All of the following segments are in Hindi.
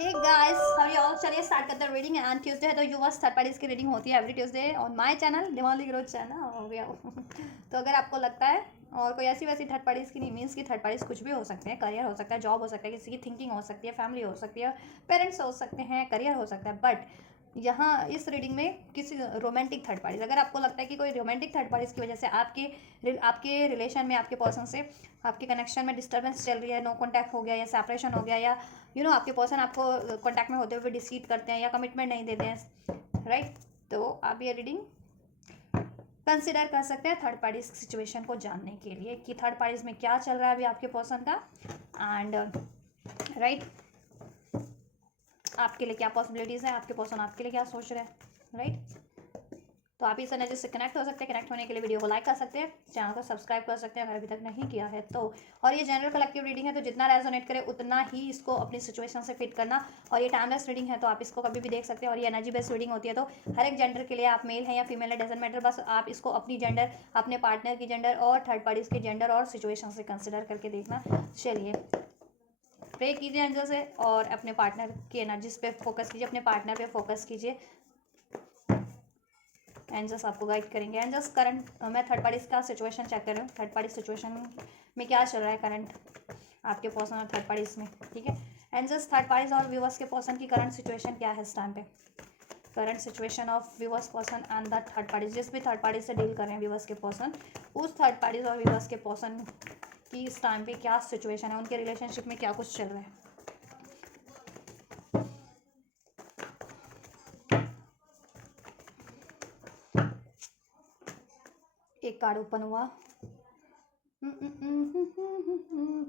Hey guys, how are you all? चलिए स्टार्ट करते हैं रीडिंग। एंड ट्यूसडे है तो यूवर्स थर्ड पार्टीज की रीडिंग होती है every Tuesday on my channel Diwali growth channel हो गया। तो अगर आपको लगता है और कोई ऐसी वैसी थर्ड पार्टीज की नहीं, मीन्स की थर्ड पार्टीज कुछ भी हो सकते हैं, करियर हो सकता है, जॉब हो सकता है, किसी की थिंकिंग हो सकती है, फैमिली हो सकती है, पेरेंट्स हो सकते हैं, करियर हो सकता है, बट यहाँ इस रीडिंग में किसी रोमांटिक थर्ड पार्टीज, अगर आपको लगता है कि कोई रोमांटिक थर्ड पार्टीज की वजह से आपके रिलेशन में, आपके पर्सन से, आपके कनेक्शन में डिस्टर्बेंस चल रही है, नो कॉन्टैक्ट हो गया या सेपरेशन हो गया, या आपके पर्सन आपको कॉन्टैक्ट में होते हुए डिसीट करते हैं या कमिटमेंट नहीं देते हैं, राइट? तो आप ये रीडिंग कंसिडर कर सकते हैं थर्ड पार्टी सिचुएशन को जानने के लिए कि थर्ड पार्टीज में क्या चल रहा है अभी आपके पर्सन का, एंड राइट आपके लिए क्या पॉसिबिलिटीज़ है, आपके पर्सन आपके लिए क्या सोच रहे हैं, राइट? तो आप इस एनर्जी से कनेक्ट हो सकते हैं। कनेक्ट होने के लिए वीडियो को लाइक कर सकते हैं, चैनल को सब्सक्राइब कर सकते हैं अगर अभी तक नहीं किया है तो। और ये जनरल कलेक्टिव रीडिंग है तो जितना रेजोनेट करे उतना ही इसको अपनी सिचुएशन से फिट करना। और ये टाइमलेस रीडिंग है तो आप इसको कभी भी देख सकते हैं। और ये एनर्जी बेस्ड रीडिंग होती है तो हर एक जेंडर के लिए, आप मेल है या फीमेल है डजंट मैटर, बस आप इसको अपनी जेंडर, अपने पार्टनर की जेंडर और थर्ड पार्टीज के जेंडर और सिचुएशन से कंसिडर करके देखना। चलिए प्रे कीजिए एंजल से और अपने पार्टनर की एनर्जीज पे फोकस कीजिए, अपने पार्टनर पे फोकस कीजिए। एंजल्स आपको गाइड करेंगे। एंजल्स करंट मैं थर्ड पार्टी का सिचुएशन चेक कर रही हूँ, थर्ड पार्टी सिचुएशन में क्या चल रहा है करंट आपके पर्सन और थर्ड पार्टीज में, ठीक है? एंजल्स थर्ड पार्टीज और व्यूवर्स के पर्सन की करंट सिचुएशन क्या है इस टाइम पे? Current situation of viewers person and the third parties, जिस भी थर्ड पार्टी से डील कर रहे हैं व्यूवर्स के पर्सन, उस थर्ड पार्टीज और व्यूवर्स के पर्सन की इस टाइम पे क्या सिचुएशन है, उनके रिलेशनशिप में क्या कुछ चल रहा है। एक कार्ड ओपन हुआ,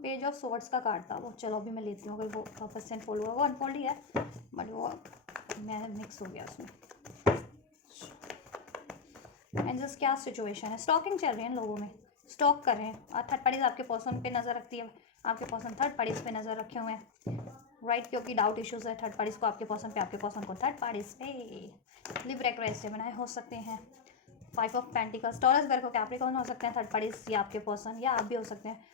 पेज ऑफ सोर्ड्स का कार्ड था वो। चलो अभी मैं लेती हूँ, अगर वो वापस से अनफोल्ड हुआ, वो अनफोल्ड ही है बट वो मैं मिक्स हो गया उसमें। एंजल्स क्या सिचुएशन है? स्टॉकिंग चल रही है इन लोगों में, स्टॉक कर रहे हैं। और थर्ड पार्टीज आपके पर्सन पे नज़र रखती है, आपके पर्सन थर्ड पार्टीज पे नज़र रखे हुए हैं, राइट? क्योंकि डाउट इश्यूज है थर्ड पार्टीज को आपके पर्सन पे, आपके पर्सन को थर्ड पार्टीज पे। लिब्रा एक्वेरियस बनाए हो सकते हैं। 5 of pentacles, Taurus Virgo Capricorn हो सकते हैं थर्ड पार्टीज या आपके पर्सन, या आप भी हो सकते हैं।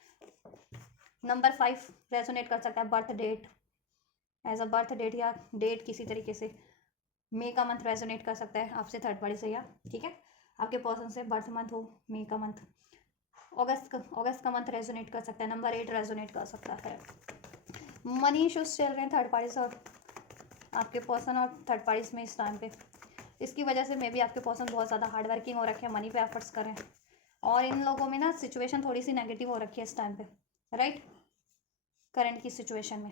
नंबर 5 रेजोनेट कर सकता है, birth date, as a birth date या डेट किसी तरीके से। मे का मंथ रेजोनेट कर सकता है आपसे थर्ड पार्टी से, या ठीक है आपके पर्सन से बर्थ मंथ हो मे का मंथ। अगस्त का मंथ रेजोनेट कर सकता है। नंबर 8 रेजोनेट कर सकता है। मनी इश्यूज चल रहे हैं थर्ड पार्टीज और आपके पर्सन और थर्ड पार्टीज में इस टाइम पे। इसकी वजह से मे भी आपके पर्सन बहुत ज़्यादा हार्ड वर्किंग हो रखे हैं, मनी पे एफर्ट्स करें, और इन लोगों में ना सिचुएशन थोड़ी सी नेगेटिव हो रखी है इस टाइम पे, राइट? करंट की सिचुएशन में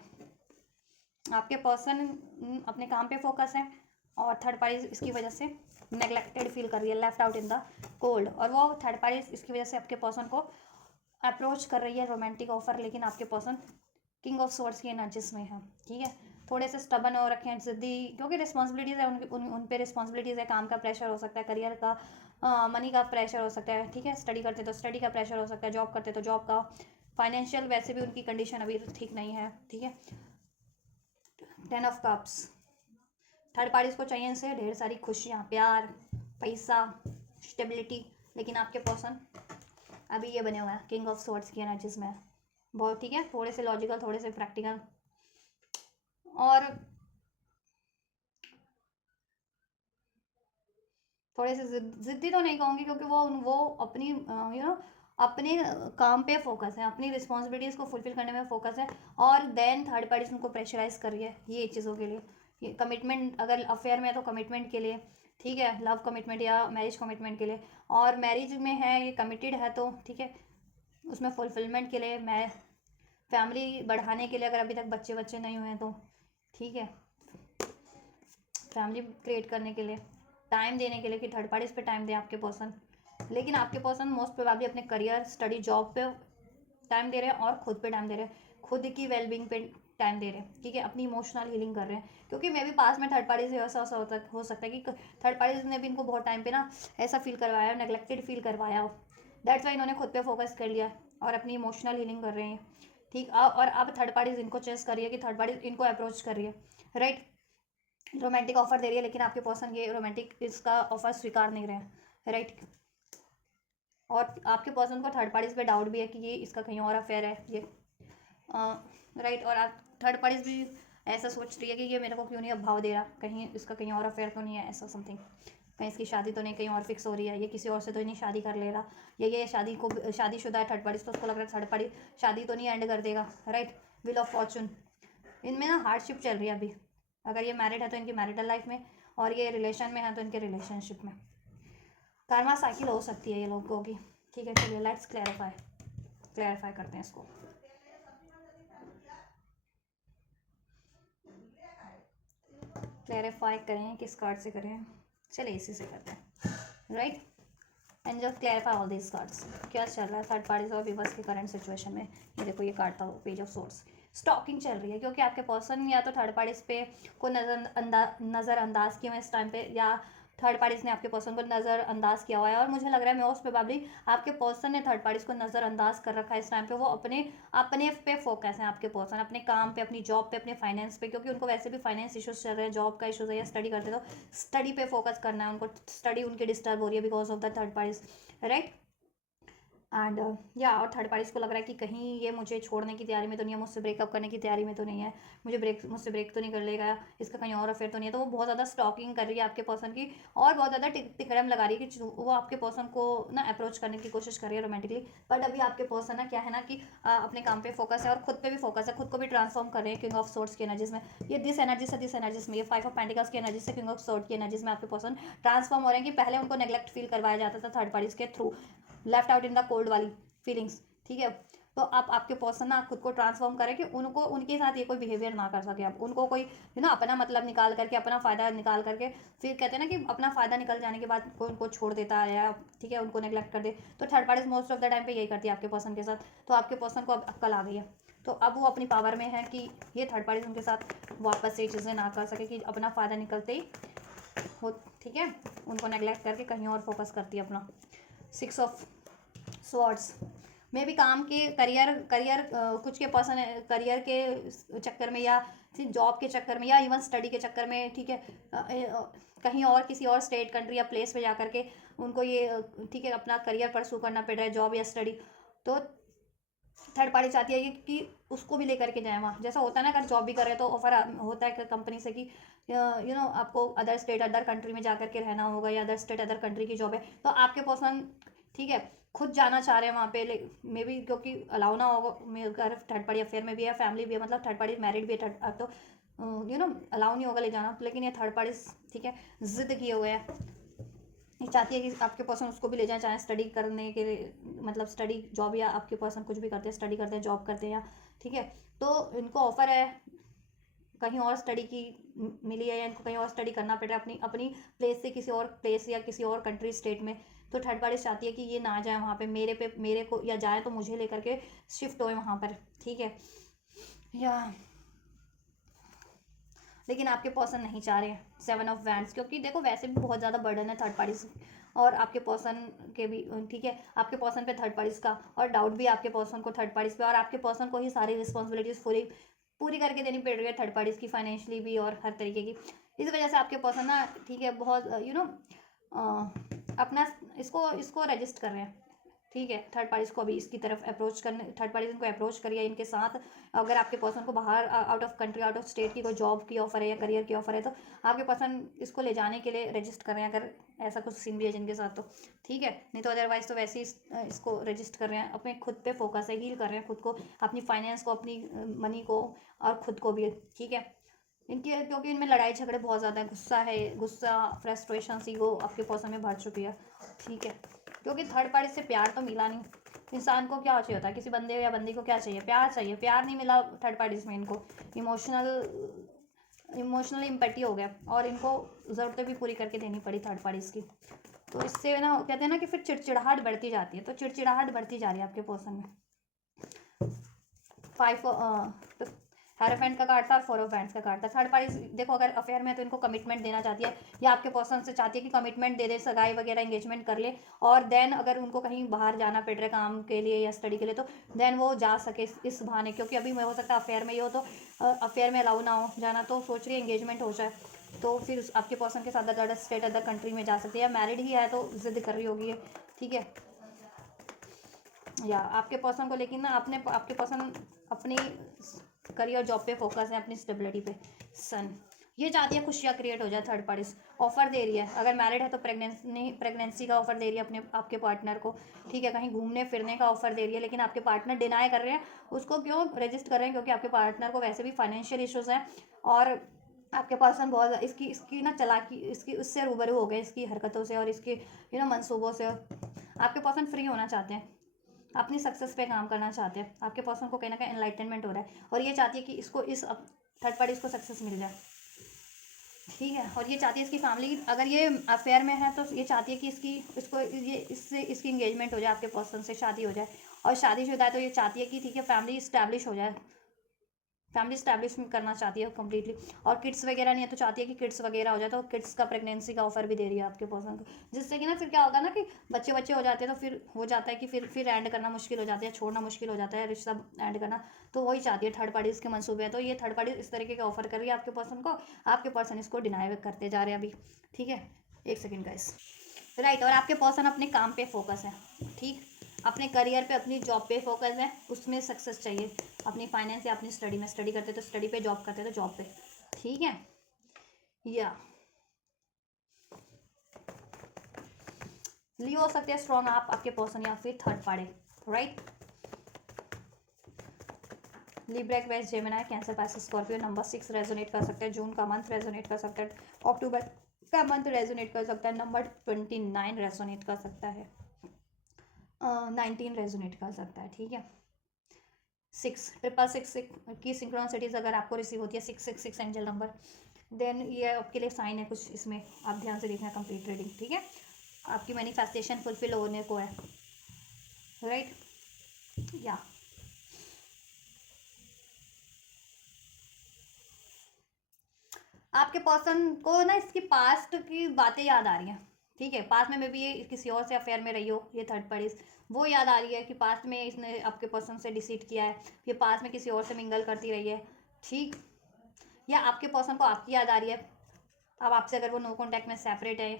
आपके पर्सन अपने काम पे फोकस है और थर्ड पार्टी इसकी वजह से नेग्लेक्टेड फील कर रही है, left out in the cold, और वो थर्ड पार्टी इसकी वजह से आपके पर्सन को अप्रोच कर रही है रोमांटिक ऑफर, लेकिन आपके पर्सन किंग ऑफ सोर्ड्स की एनर्जीज में है, ठीक है? थोड़े से स्टबन हो रखे हैं, जिद्दी, क्योंकि रिस्पॉन्सिबिलिटीज़ है उन पे रिस्पॉन्सिबिलिटीज़ है, काम का प्रेशर हो सकता है, करियर का, मनी का प्रेशर हो सकता है, ठीक है? स्टडी करते तो स्टडी का प्रेशर हो सकता है, जॉब करते तो जॉब का, फाइनेंशियल वैसे भी उनकी कंडीशन अभी ठीक नहीं है, ठीक है? 10 ऑफ कप्स, थर्ड पार्टीज को चाहिए इनसे ढेर सारी खुशियाँ, प्यार, पैसा, स्टेबिलिटी, लेकिन आपके पर्सन अभी ये बने हुए हैं किंग ऑफ स्वॉर्ड्स की एनर्जीज में, बहुत, ठीक है? थोड़े से लॉजिकल, थोड़े से प्रैक्टिकल, और थोड़े से जिद्दी तो नहीं कहूँगी, क्योंकि वो अपनी अपने काम पे फोकस है, अपनी रिस्पॉन्सिबिलिटीज़ को फुलफिल करने में फोकस है, और देन थर्ड पार्टीज उनको प्रेशराइज कर रही है ये चीज़ों के लिए। ये कमिटमेंट, अगर अफेयर में है तो कमिटमेंट के लिए, ठीक है? लव कमिटमेंट या मैरिज कमिटमेंट के लिए, और मैरिज में है, ये कमिटेड है तो ठीक है, उसमें फुलफिलमेंट के लिए, मैं फैमिली बढ़ाने के लिए, अगर अभी तक बच्चे बच्चे नहीं हुए हैं तो, ठीक है, फैमिली क्रिएट करने के लिए, टाइम देने के लिए, कि थर्ड पार्टीज पे टाइम दें आपके पर्सन, लेकिन आपके पर्सन मोस्ट प्रोबेबली अपने करियर, स्टडी, जॉब पे टाइम दे रहे हैं और खुद पे टाइम दे रहे हैं, खुद की वेलबींग पे टाइम दे रहे हैं, ठीक है? अपनी इमोशनल हीलिंग कर रहे हैं, क्योंकि मे भी पास में थर्ड पार्टी से ऐसा हो सकता है कि थर्ड पार्टीज ने भी इनको बहुत टाइम पे ना ऐसा फील करवाया, नेगलेक्टेड फील करवाया हो, दैट्स वाई इन्होंने खुद पे फोकस कर लिया और अपनी इमोशनल हीलिंग कर रहे हैं, ठीक? और अब थर्ड पार्टीज इनको चेस कर रही है, कि थर्ड पार्टीज इनको अप्रोच कर रही है, राइट? रोमांटिक ऑफर दे रही है, लेकिन आपके पर्सन ये रोमांटिक इसका ऑफर स्वीकार नहीं रहे हैं, राइट? और आपके पर्सन को थर्ड पार्टीज पे डाउट भी है कि ये इसका कहीं और अफेयर है ये, राइट? और आप थर्ड पार्टीज भी ऐसा सोच रही है कि ये मेरे को क्यों नहीं अब भाव दे रहा, कहीं इसका कहीं और अफेयर तो नहीं है, ऐसा समथिंग, कहीं इसकी शादी तो नहीं कहीं और फिक्स हो रही है, ये किसी और से तो नहीं शादी कर ले रहा, या ये शादीशुदा है थर्ड पार्टी, तो उसको लग रहा है थर्ड पार्टी शादी तो नहीं एंड कर देगा, राइट। व्हील ऑफ फॉर्चून, इनमें ना हार्डशिप चल रही है अभी। अगर ये मैरिड है तो इनकी मैरिटल लाइफ में, और ये रिलेशन में है तो इनके रिलेशनशिप में। कर्मा साइकिल हो सकती है ये लोगों की। ठीक है, चलिए लेट्स क्लैरिफाई करते हैं इसको। क्लैरिफाई करें किस कार्ड से करें, चलिए इसी से करते हैं, right. And just clarify all these cards, क्या चल रहा है थर्ड पार्टीज और विवर्स की करंट सिचुएशन में। ये देखो ये कार्ड था पेज ऑफ सोर्स। स्टॉकिंग चल रही है क्योंकि आपके पर्सन या तो थर्ड पार्टीज पे को नज़रअंदाज किया हुआ इस टाइम पे, या थर्ड पार्टीज ने आपके पर्सन को नज़रअंदाज किया हुआ है। और मुझे लग रहा है मोस्ट प्रोबेबली आपके पर्सन ने थर्ड पार्टीज को नज़रअंदाज कर रखा है इस टाइम पे। वो अपने अपने पे फोकस है आपके पर्सन, अपने काम पे, अपनी जॉब पे, अपने फाइनेंस पे, क्योंकि उनको वैसे भी फाइनेंस इश्यूज चल रहे हैं, जॉब का इशूज है, या स्टडी करते तो स्टडी पे फोकस करना है उनको। स्टडी उनकी डिस्टर्ब हो रही है because of the third parties, right. And या और थर्ड पार्टीज को लग रहा है कि कहीं ये मुझे छोड़ने की तैयारी में तो नहीं है, मुझसे ब्रेकअप करने की तैयारी में तो नहीं है, मुझसे ब्रेक तो नहीं कर लेगा, इसका कहीं और अफेयर तो नहीं है। तो वो बहुत ज़्यादा स्टॉकिंग कर रही है आपके पर्सन की, और बहुत ज़्यादा तिकड़म लगा रही है कि वो आपके पर्सन को ना अप्रोच करने की कोशिश कर रही है रोमांटिकली। बट अभी आपके पर्सन ना क्या है ना कि अपने काम पे फोकस है और खुद पे भी फोकस है, खुद को भी ट्रांसफॉर्म कर रहे हैं किंग ऑफ सोर्ड्स की एनर्जीज में। ये दिस एनर्जीज में, ये 5 ऑफ पेंटिकल्स की एनर्जी से किंग ऑफ सोर्ड की एनर्जीज में आपके पर्सन ट्रांसफॉर्म हो रहे हैं कि पहले उनको नेग्लेक्ट फील करवाया जाता था थर्ड पार्टीज के through, left out in the cold वाली फीलिंग्स। ठीक है, तो आप आपके पर्सन ना खुद को ट्रांसफॉर्म करें कि उनको उनके साथ ये कोई बिहेवियर ना कर सके, आप उनको कोई अपना मतलब निकाल करके, अपना फ़ायदा निकाल करके, फिर कहते हैं ना कि अपना फ़ायदा निकल जाने के बाद कोई उनको छोड़ देता है या ठीक है उनको नेग्लेक्ट कर दे। तो third parties most of the time पे यही करती है आपके पर्सन के साथ। तो आपके पर्सन को अब अक्ल आ गई है, तो अब वो अपनी पावर में है कि ये थर्ड पार्टीज उनके साथ वापस से चीज़ें ना कर सके, कि अपना फ़ायदा निकलते ही हो, ठीक है, उनको नेग्लेक्ट करके कहीं और फोकस करती है अपना। 6 ऑफ स्वॉर्ड्स में भी काम के करियर कुछ के पर्सन करियर के चक्कर में, या जॉब के चक्कर में, या इवन स्टडी के चक्कर में, ठीक है, कहीं और किसी और स्टेट, कंट्री या प्लेस पे जा करके उनको ये ठीक है अपना करियर परसू करना पड़ रहा है, जॉब या स्टडी। तो थर्ड पार्टी चाहती है कि उसको भी लेकर के जाए वहाँ। जैसा होता है ना, अगर जॉब भी कर रहे हैं तो ऑफर होता है कंपनी से कि आपको अदर स्टेट अदर कंट्री में जा करके रहना होगा, या अदर स्टेट अदर कंट्री की जॉब है, तो आपके पर्सन ठीक है खुद जाना चाह रहे हैं वहाँ पे, मे बी क्योंकि अलाउ ना होगा, अगर थर्ड पार्टी अफेयर में भी है, फैमिली भी है, मतलब थर्ड पार्टी मैरिड भी है, तो अलाउ नहीं होगा ले जाना। लेकिन ये थर्ड पार्टी ठीक है जिद किए हुए है, ये चाहती है कि आपके पर्सन उसको भी ले जाए, चाहे स्टडी करने के मतलब स्टडी जॉब, या आपके पर्सन कुछ भी करते हैं, स्टडी करते हैं, जॉब करते हैं, या ठीक है, तो इनको ऑफर है कहीं और स्टडी की मिली है, या इनको कहीं और स्टडी करना पड़ रहा है अपनी अपनी प्लेस से किसी और प्लेस या किसी और कंट्री स्टेट में। तो थर्ड पार्टी चाहती है कि ये ना जाए वहाँ पे, मेरे को, या जाए तो मुझे लेकर के शिफ्ट होए वहाँ पर, ठीक है। या लेकिन आपके पर्सन नहीं चाह रहे हैं 7 ऑफ वैंड्स, क्योंकि देखो वैसे भी बहुत ज़्यादा बर्डन है थर्ड पार्टीज और आपके पर्सन के भी, ठीक है, आपके पर्सन पे थर्ड पार्टीज का, और डाउट भी आपके पर्सन को थर्ड पार्टीज पे, और आपके पर्सन को ही सारी रिस्पॉन्सिबिलिटीज पूरी करके देनी पड़ रही है थर्ड पार्टीज की, फाइनेंशियली भी और हर तरीके की। इस वजह से आपके पर्सन ना ठीक है बहुत अपना इसको इसको रजिस्ट कर रहे हैं, ठीक है, थर्ड पार्टीज को अभी इसकी तरफ अप्रोच करने, थर्ड पार्टीज इनको अप्रोच करिए इनके साथ। अगर आपके पर्सन को बाहर out of country out of state की कोई जॉब की ऑफर है या करियर की ऑफर है, तो आपके पर्सन इसको ले जाने के लिए रजिस्ट कर रहे हैं, अगर ऐसा कुछ सीन भी है जिनके साथ, तो ठीक है, नहीं तो अदरवाइज तो वैसे ही इसको रजिस्ट कर रहे हैं, अपने खुद पे फोकस है, हील कर रहे हैं खुद को, अपनी फाइनेंस को, अपनी मनी को, और खुद को भी, ठीक है। इनकी क्योंकि इनमें लड़ाई झगड़े बहुत ज़्यादा है, गुस्सा फ्रस्ट्रेशन ईगो आपके पर्सन में भर चुकी है, ठीक है, क्योंकि थर्ड पार्टी से प्यार तो मिला नहीं। इंसान को क्या चाहिए होता है, किसी बंदे या बंदी को क्या चाहिए, प्यार चाहिए, प्यार नहीं मिला थर्ड पार्टीज में इनको, इमोशनल इम्पैटी हो गया, और इनको ज़रूरतें भी पूरी करके देनी पड़ी थर्ड पार्टीज की। तो इससे ना कहते हैं ना कि फिर चिड़चिड़ाहट बढ़ती जाती है, तो चिड़चिड़ाहट बढ़ती जा रही है आपके पर्सन में। 5 हेरोफेंट का कार्ड था और 4 ऑफ वैंड्स का कार्ड था। थर्ड पार्टी देखो अगर अफेयर में है तो इनको कमिटमेंट देना चाहती है, या आपके पर्सन से चाहती है कि कमिटमेंट दे दे, सगाई वगैरह एंगेजमेंट कर ले, और देन अगर उनको कहीं बाहर जाना पड़ रहा है काम के लिए या स्टडी के लिए, तो देन वो जा सके इस बहाने, क्योंकि अभी हो सकता है अफेयर में ही हो, तो अफेयर में अलाउ ना हो जाना, तो सोच रही है एंगेजमेंट हो जाए, तो फिर आपके पर्सन के साथ अदर स्टेट अदर कंट्री में जा सकती है, या मैरिड ही है तो जिद कर रही होगी, ठीक है। या आपके पर्सन को लेकिन ना आपके पर्सन अपनी करियर जॉब पे फोकस है, अपनी स्टेबिलिटी पे। सन, ये चाहती है खुशियाँ क्रिएट हो जाए। थर्ड पार्टी ऑफर दे रही है, अगर मैरिड है तो प्रेगनेंसी का ऑफर दे रही है अपने आपके पार्टनर को, ठीक है। कहीं घूमने फिरने का ऑफर दे रही है, लेकिन आपके पार्टनर डिनाई कर रहे हैं उसको। क्यों रजिस्ट कर रहे हैं? क्योंकि आपके पार्टनर को वैसे भी फाइनेंशियल इश्यूज हैं, और आपके पर्सन बहुत इसकी इसकी ना चालाकी, इसकी उससे रूबरू हो गए, इसकी हरकतों से और इसके मंसूबों से। आपके पर्सन फ्री होना चाहते हैं, अपनी सक्सेस पे काम करना चाहते हैं। आपके पर्सन को कहीं ना कहीं एनलाइटनमेंट हो रहा है, और ये चाहती है कि इसको इस थर्ड पार्टी इसको सक्सेस मिल जाए, ठीक है। और ये चाहती है इसकी फैमिली, अगर ये अफेयर में है तो ये चाहती है कि इसको ये इससे इसकी इंगेजमेंट हो जाए, आपके पर्सन से शादी हो जाए। और शादीशुदा है तो ये चाहती है कि ठीक है फैमिली इस्टेब्लिश हो जाए, फैमिली स्टैब्लिशमेंट करना चाहती है कम्प्लीटली। और किड्स वगैरह नहीं है तो चाहती है कि किड्स वगैरह हो जाए, तो किड्स का प्रेगनेंसी का ऑफर भी दे रही है आपके पर्सन को। जिससे कि ना फिर क्या होगा ना कि बच्चे बच्चे हो जाते हैं, तो फिर हो जाता है कि फिर एंड करना मुश्किल हो जाता है, छोड़ना मुश्किल हो जाता है रिश्ता एंड करना। तो वही चाहती है थर्ड पार्टी, इसके मंसूबे हैं। तो ये थर्ड पार्टी इस तरीके का ऑफर कर रही है आपके पर्सन को, आपके पर्सन इसको डिनाई करते जा रहे हैं अभी, ठीक है। एक सेकेंड गाइस, राइट। और आपके पर्सन अपने काम पे फोकस है, ठीक, अपने करियर पे, अपनी जॉब पे फोकस है, उसमें सक्सेस चाहिए। अपनी फाइनेंस या अपनी स्टडी में, स्टडी करते तो स्टडी पे, जॉब करते तो जॉब पे, ठीक है। या लियो हो सकते हैं स्ट्रॉन्ग आप, आपके पर्सन, या फिर third party, right. Libra, Aquarius, Gemini, cancer, Pisces, Scorpio. Number 6 resonate कर सकता है, जून का मंथ रेजोनेट कर सकता है, अक्टूबर का मंथ रेजोनेट कर सकता है, नंबर 29 रेजोनेट कर सकता है, 19 रेजोनेट कर सकता है, ठीक है। 6 की सिंक्रोनिसिटीज अगर आपको रिसीव होती है, 666 एंजल नंबर, देन ये आपके लिए साइन है कुछ, इसमें आप ध्यान से देखना कंप्लीट रीडिंग, ठीक है। आपकी मैनिफेस्टेशन फुलफिल होने को है, राइट। या आपके पर्सन को ना इसकी पास्ट की बातें याद आ रही हैं, ठीक है। पास्ट में भी ये किसी और से अफेयर में रही हो, ये थर्ड पार्टी, वो याद आ रही है कि पास्ट में इसने आपके पर्सन से डिसीट किया है, ये पास्ट में किसी और से मिंगल करती रही है, ठीक। या आपके पर्सन को आपकी याद आ रही है, अब आपसे अगर वो नो कॉन्टैक्ट में सेपरेट है,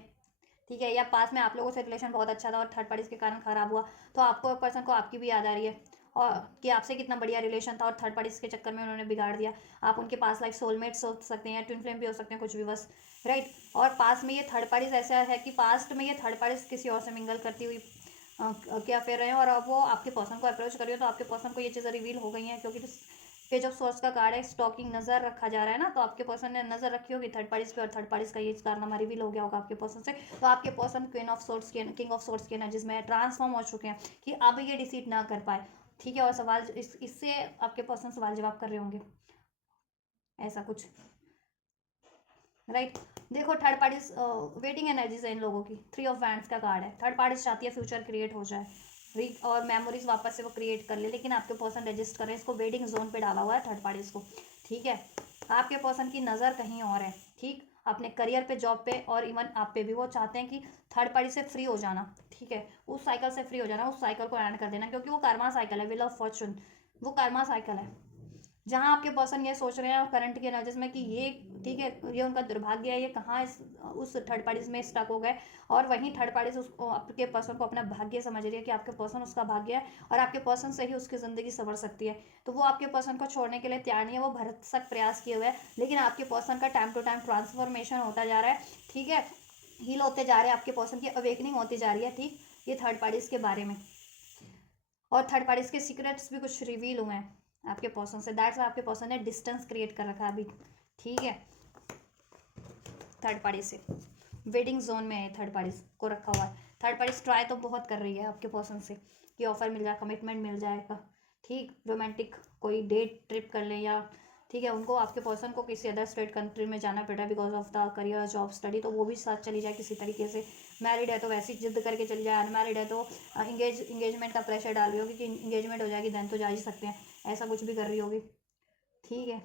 ठीक है। या पास में आप लोगों से रिलेशन बहुत अच्छा था और थर्ड पार्टी के कारण खराब हुआ, तो आपको पर्सन को आपकी भी याद आ रही है, और कि आपसे कितना बढ़िया रिलेशन था और थर्ड पार्टी के चक्कर में उन्होंने बिगाड़ दिया। आप उनके पास लाइक सोलमेट्स हो सकते हैं, ट्विन फ्लेम भी हो सकते हैं, कुछ भी बस, राइट। और पास में ये थर्ड पार्टी ऐसा है कि पास्ट में ये थर्ड पार्टी किसी और से मिंगल करती हुई क्या फिर रहे हैं, और अब वो आपके पर्सन को अप्रोच करिए, तो आपके पर्सन को ये चीज़ें रिवील हो गई हैं, क्योंकि पेज ऑफ सोर्स का कार्ड है, स्टॉकिंग नजर रखा जा रहा है ना, तो आपके पर्सन ने नजर रखी होगी थर्ड पार्टीज पे, और थर्ड पार्टीज का ये कारनामा रिवील हो गया होगा आपके पर्सन से। तो आपके पर्सन क्वीन ऑफ सोर्स के, किंग ऑफ सोर्स के एनर्जीज में ट्रांसफॉर्म हो चुके हैं कि अब ये डिसीट ना कर पाए, ठीक है। और सवाल इससे आपके पर्सन सवाल जवाब कर रहे होंगे, ऐसा कुछ, राइट। देखो थर्ड पार्टीज वेटिंग एनर्जीज है इन लोगों की, 3 ऑफ वैंड्स का कार्ड है। थर्ड पार्टीज चाहती है फ्यूचर क्रिएट हो जाए, और मेमोरीज वापस से वो क्रिएट कर ले, लेकिन आपके पर्सन रजिस्ट कर रहे हैं, इसको वेटिंग जोन पे डाला हुआ है थर्ड पार्टीज को, ठीक है। आपके पर्सन की नज़र कहीं और है, ठीक, अपने करियर पे, जॉब पे, और इवन आप पे भी। वो चाहते हैं कि थर्ड पार्टी से फ्री हो जाना, ठीक है, उस साइकिल से फ्री हो जाना, उस साइकिल को एंड कर देना, क्योंकि वो कर्मा साइकिल है, व्हील ऑफ फॉर्चून, वो कर्मा साइकिल है। जहाँ आपके पर्सन ये सोच रहे हैं करंट की एनर्जीज में कि ये, ठीक है, ये उनका दुर्भाग्य है, ये कहाँ उस थर्ड पार्टीज में स्टक हो गए, और वहीं थर्ड पार्टीज उसको, आपके पर्सन को अपना भाग्य समझ रही है कि आपके पर्सन उसका भाग्य है, और आपके पर्सन से ही उसकी ज़िंदगी संवर सकती है। तो वो आपके पर्सन को छोड़ने के लिए तैयार नहीं है, वो भरसक प्रयास किए हुए हैं, लेकिन आपके पर्सन का टाइम टू टाइम ट्रांसफॉर्मेशन होता जा रहा है, ठीक है, हील होते जा रहे हैं, आपके पर्सन की अवेकनिंग होती जा रही है, ठीक, ये थर्ड पार्टीज के बारे में। और थर्ड पार्टीज के सीक्रेट्स भी कुछ रिवील हुए हैं आपके पर्सन से, दैट्स आपके पर्सन ने डिस्टेंस क्रिएट कर रखा है अभी, ठीक है। थर्ड पार्टी से वेडिंग जोन में है, थर्ड पार्टी को रखा हुआ है। थर्ड पार्टी ट्राई तो बहुत कर रही है आपके पर्सन से कि ऑफर मिल जाए, कमिटमेंट मिल जाएगा, ठीक, रोमांटिक कोई डेट ट्रिप कर ले, या ठीक है, उनको आपके पर्सन को किसी अदर स्टेट कंट्री में जाना पड़ रहा है because of the career, job, study, तो वो भी साथ चली जाए किसी तरीके से। मैरिड है तो वैसी जिद करके चली जाए, अनमैरिड है तो इंगेजमेंट का प्रेशर डाल रही होगी कि इंगेजमेंट हो जाएगी देन तो जा ही सकते हैं, ऐसा कुछ भी कर रही होगी, ठीक है।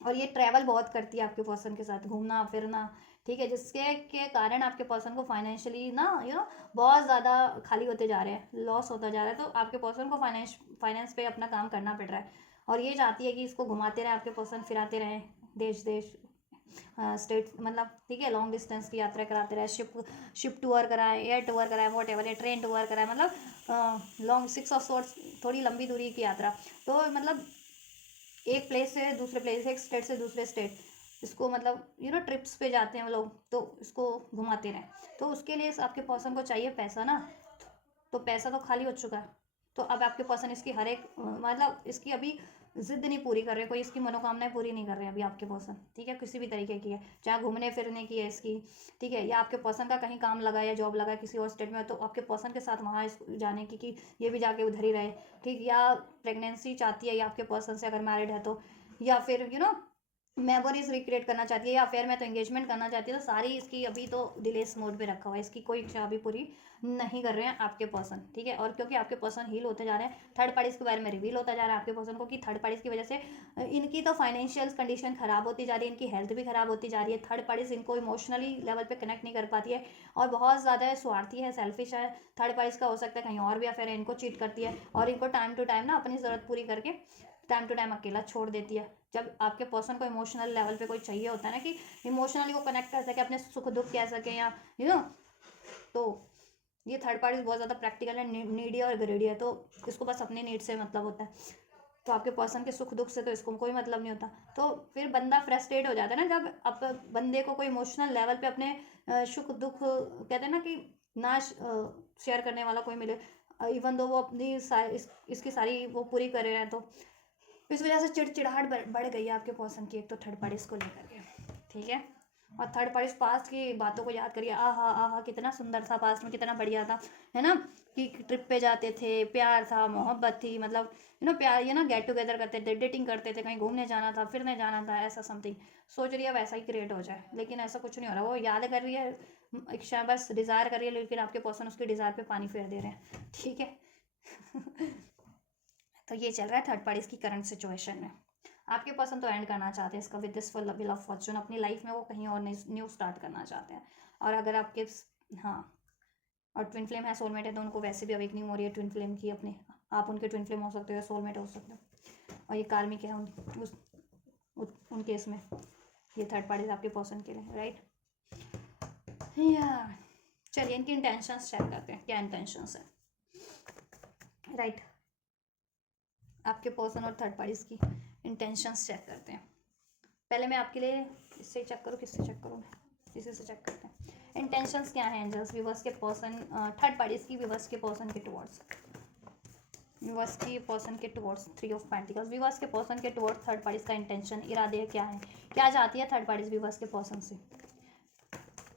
और ये ट्रैवल बहुत करती है आपके पर्सन के साथ, घूमना फिरना, ठीक है, जिसके के कारण आपके पर्सन को फाइनेंशियली ना बहुत ज़्यादा खाली होते जा रहे हैं, लॉस होता जा रहा है, तो आपके पर्सन को फाइनेंस पे अपना काम करना पड़ रहा है। और ये चाहती है कि इसको घुमाते रहें आपके पर्सन, फिराते रहें देश देश, स्टेट, मतलब ठीक है, लॉन्ग डिस्टेंस की यात्रा कराते रहे, शिप टूर कराएं, एयर टूर कराएं, वॉट एवर, या ट्रेन टूर कराएं, मतलब लॉन्ग 6 ऑफ सोर्ट्स, थोड़ी लंबी दूरी की यात्रा। तो मतलब एक प्लेस से दूसरे प्लेस, एक स्टेट से दूसरे स्टेट, इसको मतलब ट्रिप्स पे जाते हैं वो लोग, तो इसको घुमाते रहें। तो उसके लिए आपके पर्सन को चाहिए पैसा ना, तो पैसा तो खाली हो चुका है। तो अब आपके पर्सन इसकी हर एक मतलब इसकी अभी जिद नहीं पूरी कर रहे, कोई इसकी मनोकामनाएं पूरी नहीं कर रहे अभी आपके पर्सन, ठीक है, किसी भी तरीके की है, चाहे घूमने फिरने की है इसकी, ठीक है, या आपके पर्सन का कहीं काम लगा या जॉब लगा किसी और स्टेट में, तो आपके पर्सन के साथ वहाँ जाने की कि ये भी जाके उधर ही रहे, ठीक, या प्रेगनेंसी चाहती है या आपके पर्सन से अगर मैरिड है तो, या फिर मेमोरीज रिक्रिएट करना चाहती है, या अफेयर में तो एंगेजमेंट करना चाहती है, तो सारी इसकी अभी तो डिलेस मोड पे रखा हुआ है, इसकी कोई इच्छा अभी पूरी नहीं कर रहे हैं आपके पर्सन, ठीक है। और क्योंकि आपके पर्सन हील होते जा रहे हैं, थर्ड पार्टीज के बारे में रिवील होता जा रहा है आपके पर्सन को कि थर्ड पार्टीज की वजह से इनकी तो फाइनेंशियल कंडीशन खराब होती जा रही है, इनकी हेल्थ भी खराब होती जा रही है, थर्ड पार्टीज इनको इमोशनली लेवल पे कनेक्ट नहीं कर पाती है, और बहुत ज़्यादा स्वार्थी है, सेल्फिश है, थर्ड पार्टीज का हो सकता है कहीं और भी अफेयर है, इनको चीट करती है, और इनको टाइम टू टाइम ना अपनी ज़रूरत पूरी करके टाइम टू टाइम अकेला छोड़ देती है। जब आपके पर्सन को इमोशनल लेवल पे कोई चाहिए होता है ना कि इमोशनली वो कनेक्ट कर सके, अपने सुख दुख कह सके, या यू नो तो ये थर्ड पार्टी बहुत ज़्यादा प्रैक्टिकल है, नीडी और ग्रेडी है, तो इसको बस अपनी नीड से मतलब होता है। तो आपके पर्सन के सुख दुख से तो इसको कोई मतलब नहीं होता। तो फिर बंदा फ्रस्ट्रेट हो जाता है ना, जब आप बंदे को कोई इमोशनल लेवल पे अपने सुख दुख कहते हैं ना कि ना शेयर करने वाला कोई मिले, इवन दो वो अपनी इसकी सारी वो पूरी कर रहे हैं, तो इस वजह से चिड़चिड़ाहट बढ़ गई है आपके पर्सन की, एक तो थर्ड पार्टीज को लेकर के, ठीक है। और थर्ड पार्टीज पास्ट की बातों को याद करिए, आहा आहा कितना सुंदर था पास्ट में, कितना बढ़िया था, है ना, कि ट्रिप पे जाते थे, प्यार था, मोहब्बत थी, मतलब प्यार, ये ना गेट टुगेदर करते थे, डेटिंग करते थे, कहीं घूमने जाना था, फिरने जाना था, ऐसा समथिंग सोच रही है वैसा ही क्रिएट हो जाए, लेकिन ऐसा कुछ नहीं हो रहा। वो याद कर रही है, इच्छा बस डिज़ायर कर रही है, लेकिन आपके पर्सन उसके डिज़ायर पे पानी फेर दे रहे हैं, ठीक है। तो ये चल रहा है थर्ड पार्टीज की करंट सिचुएशन में। आपके पर्सन तो एंड करना चाहते हैं इसका with this full wheel of Fortune, अपनी लाइफ में वो कहीं और न्यू स्टार्ट करना चाहते हैं। और अगर आपके हाँ, और ट्विन फ्लेम है, सोलमेट है, तो उनको वैसे भी अवेकनिंग हो रही है ट्विन फ्लेम की अपने, आप उनके ट्विन फ्लेम हो सकते हो, सोलमेट हो सकते हो, और ये कार्मिक है उन केस में, ये थर्ड पार्टीज आपके पर्सन के लिए, राइट। या चलिए इनकी इंटेंशंस चेक करते हैं, क्या इंटेंशंस है, राइट। आपके पर्सन और थर्ड पार्टीज की इंटेंशंस चेक करते हैं। पहले मैं आपके लिए इससे चेक करूँ, किससे चेक करूँ, मैं इसी से चेक करते हैं। इंटेंशंस क्या है एंजल्स व्यूवर्स के पर्सन, थर्ड पार्टीज की व्यूवर्स के पर्सन के टुवर्ड्स, व्यूवर्स की पर्सन के टुवर्ड्स 3 ऑफ पेंटिकल्स, व्यूवर्स के पर्सन के टुवर्ड्स थर्ड पार्टीज का इंटेंशन, इरादे क्या है, क्या चाहती है थर्ड पार्टीज व्यूवर्स के पर्सन से,